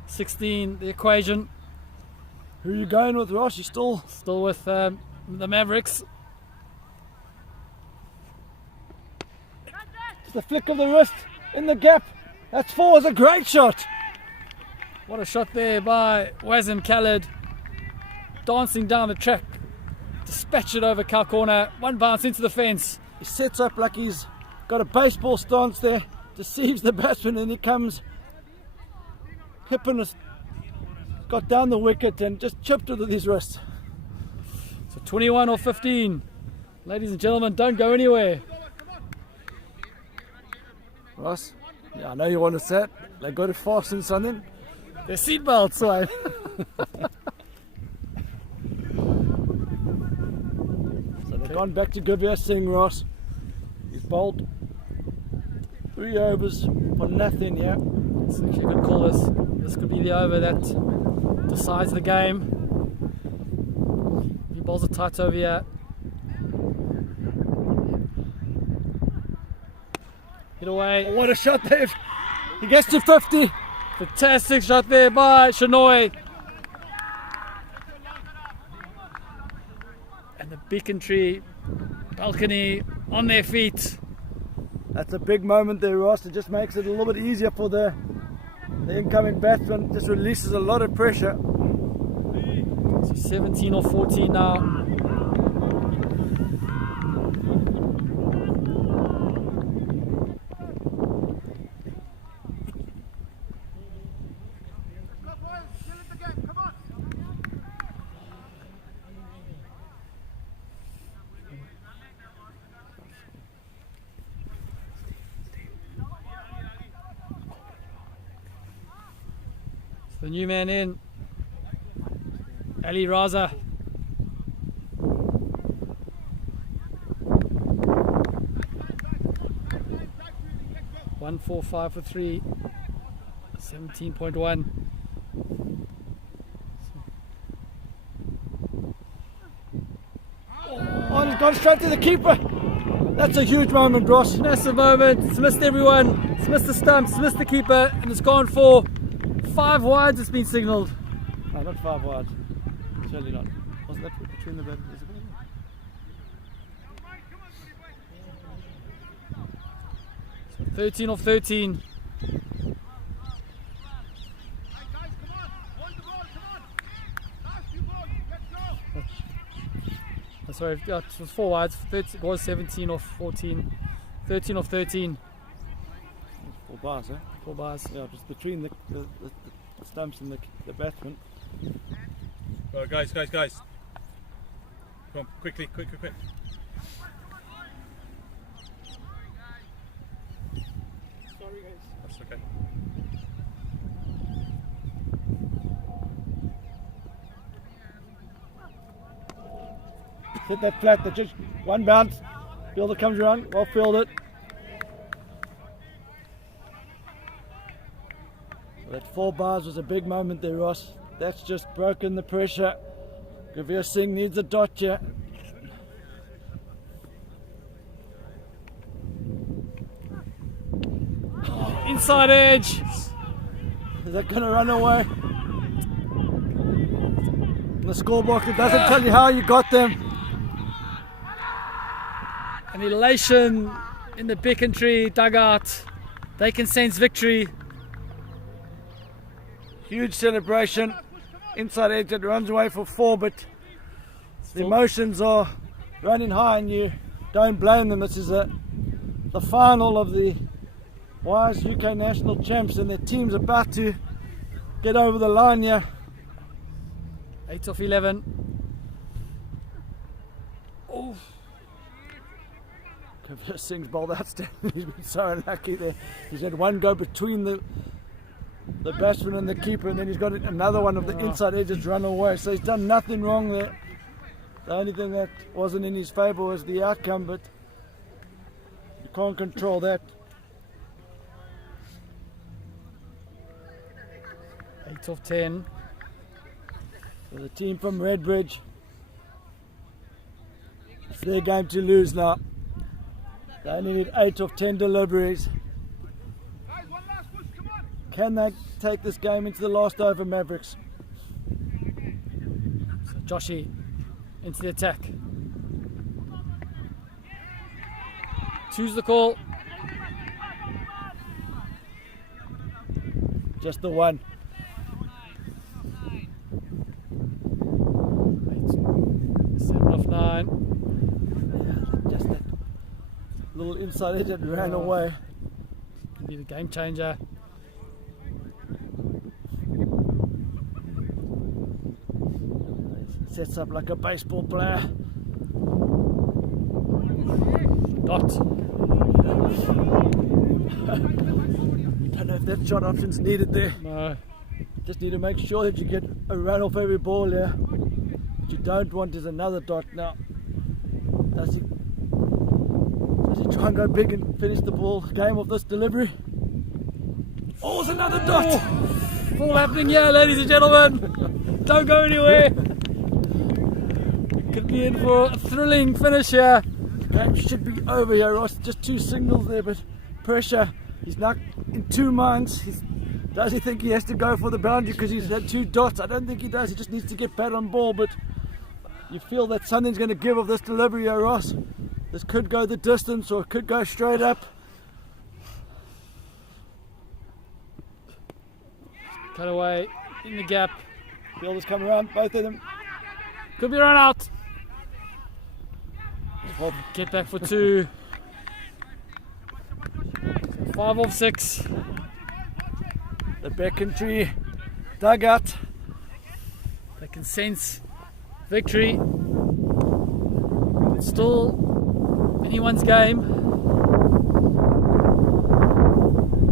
16, the equation. Who are you going with, Ross? You still with the Mavericks. It's the flick of the wrist in the gap. That's 4. It's a great shot. What a shot there by Wazim Khalid. Dancing down the track. Dispatch it over cow corner. One bounce into the fence. He sets up like he's got a baseball stance there. Deceives the batsman and he comes hipping us. Got down the wicket and just chipped it with his wrist. So 21 or 15. Ladies and gentlemen, don't go anywhere. Ross, yeah, I know you want to set. They got to fasten something. Their seatbelts, right? So they've gone back to Gavir Singh, Ross. He's bowled 3 overs for nothing here. So actually a good call this. This could be the over that decides the game. He bowls a tight over here. Hit away. Oh, what a shot there. He gets to 50. Fantastic shot there by Shinoy. And the Becontree balcony on their feet. That's a big moment there, Ross. It just makes it a little bit easier for the incoming batsman. Just releases a lot of pressure. So 17 or 14 now. The new man in, Ali Raza. One, 4, 5 for 3. 17.1. gone straight to the keeper. That's a huge moment, Ross. Massive moment. It's missed everyone. It's missed the stumps, it's missed the keeper, and it's gone for 5 wides. It's been signalled. No, not 5 wide. Certainly not. Wasn't that between the bat? 13 off 13. Sorry, yeah, it was 4 wides. It was 17 off 14. 13 off 13. 4 bars, eh? 4 bars. Yeah, just between the stumps and the batsman. Well, guys. Come on, quick. Sorry, guys. That's okay. Hit that flat, that just one bounce. Fielder comes around, well fielded. That 4 bars was a big moment there, Ross. That's just broken the pressure. Gavir Singh needs a dot here. Inside edge. Is that going to run away? In the scorebook, it doesn't tell you how you got them. An elation in the Becontree dugout. They can sense victory. Huge celebration. Inside edge, it runs away for 4, but the emotions are running high and you don't blame them. This is the final of the Wise UK National Champs and their team's about to get over the line here. 8 off 11. Oh. Kavir Singh's bowled outstanding. He's been so unlucky there. He's had one go between the batsman and the keeper, and then he's got another one of the inside edges run away. So he's done nothing wrong there. The only thing that wasn't in his favour was the outcome, but you can't control that. 8 off 10. So the team from Redbridge, it's their game to lose now. They only need 8 of 10 deliveries. Can they take this game into the last over, Mavericks? So Jotty into the attack. Choose the call. Just the one. 7 off 9. Just that little inside edge that ran away. Could be the game changer. Sets up like a baseball player. Dot. Don't know if that shot option's needed there. No. Just need to make sure that you get a run off every ball here. What you don't want is another dot now. Does he try and go big and finish the ball game off this delivery? Oh, it's another dot! Oh, all happening here, ladies and gentlemen. Don't go anywhere. Could be in for a thrilling finish here. Game should be over here, Ross. Just 2 signals there, but pressure. He's not in 2 minds. Does he think he has to go for the boundary because he's had 2 dots? I don't think he does. He just needs to get bat on ball, but you feel that something's going to give of this delivery here, Ross. This could go the distance or it could go straight up. Cut away in the gap. Fielders come around, both of them. Could be run out. Get back for 2. 5 off 6. The Becontree dugout. They can sense victory. It's still anyone's game.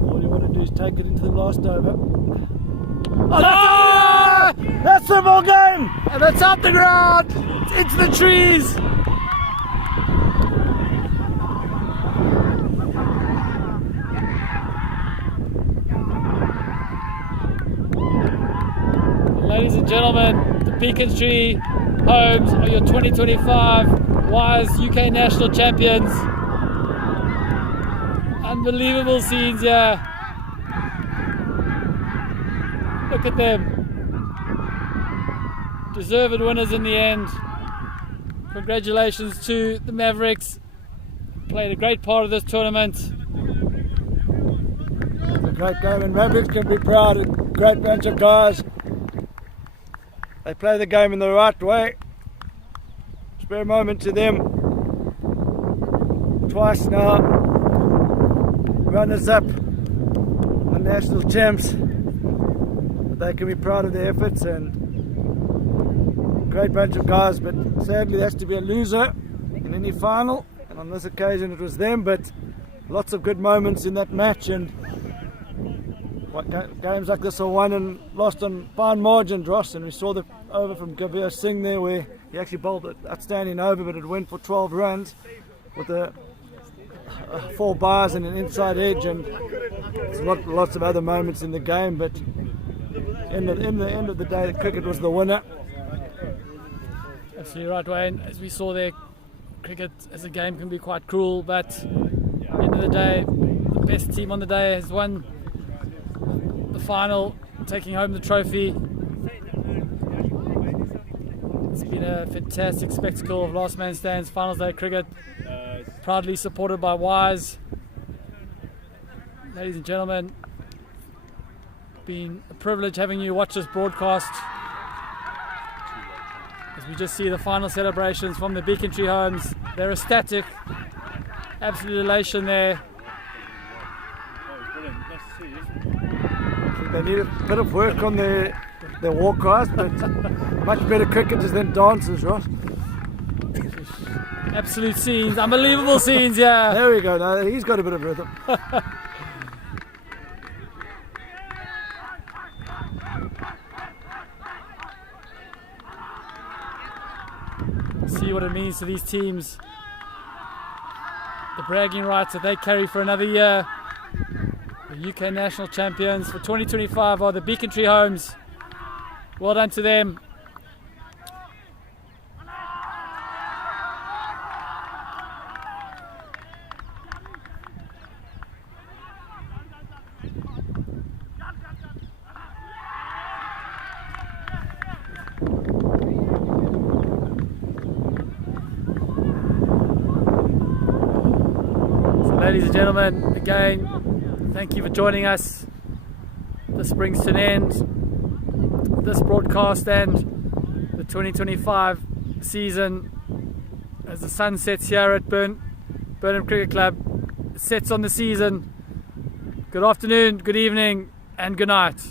All you want to do is take it into the last over. Oh, that's the ball game! And that's up the ground. It's into the trees. Ladies and gentlemen, the Becontree Homes are your 2025 Wise UK national champions. Unbelievable scenes here. Look at them. Deserved winners in the end. Congratulations to the Mavericks. Played a great part of this tournament. It's a great game, and Mavericks can be proud. A great bunch of guys. They play the game in the right way. Spare moment to them. Twice now. Runners up and national champs. But they can be proud of their efforts, and great bunch of guys, but sadly there has to be a loser in any final, and on this occasion it was them. But lots of good moments in that match, and games like this are won and lost on fine margins, Ross. And we saw the over from Gavir Singh there, where he actually bowled an outstanding over, but it went for 12 runs with a 4 bars and an inside edge, and there's lots of other moments in the game. But in the end of the day, cricket was the winner. Absolutely right, Wayne. As we saw there, cricket as a game can be quite cruel, but at the end of the day, the best team on the day has won the final, taking home the trophy. It's been a fantastic spectacle of last man stands finals day cricket, proudly supported by Wise. Ladies and gentlemen, been a privilege having you watch this broadcast as we just see the final celebrations from the Becontree homes. They're ecstatic, absolute elation there. They need a bit of work on their walk-outs, but much better cricketers than dancers, Ross. Absolute scenes, unbelievable scenes, yeah. There we go, now he's got a bit of rhythm. See what it means to these teams. The bragging rights that they carry for another year. The UK national champions for 2025 are the Becontree homes. Well done to them. Ladies and gentlemen, again, thank you for joining us. This brings to an end this broadcast and the 2025 season as the sun sets here at Burnham Cricket Club. It sets on the season. Good afternoon, good evening, and good night.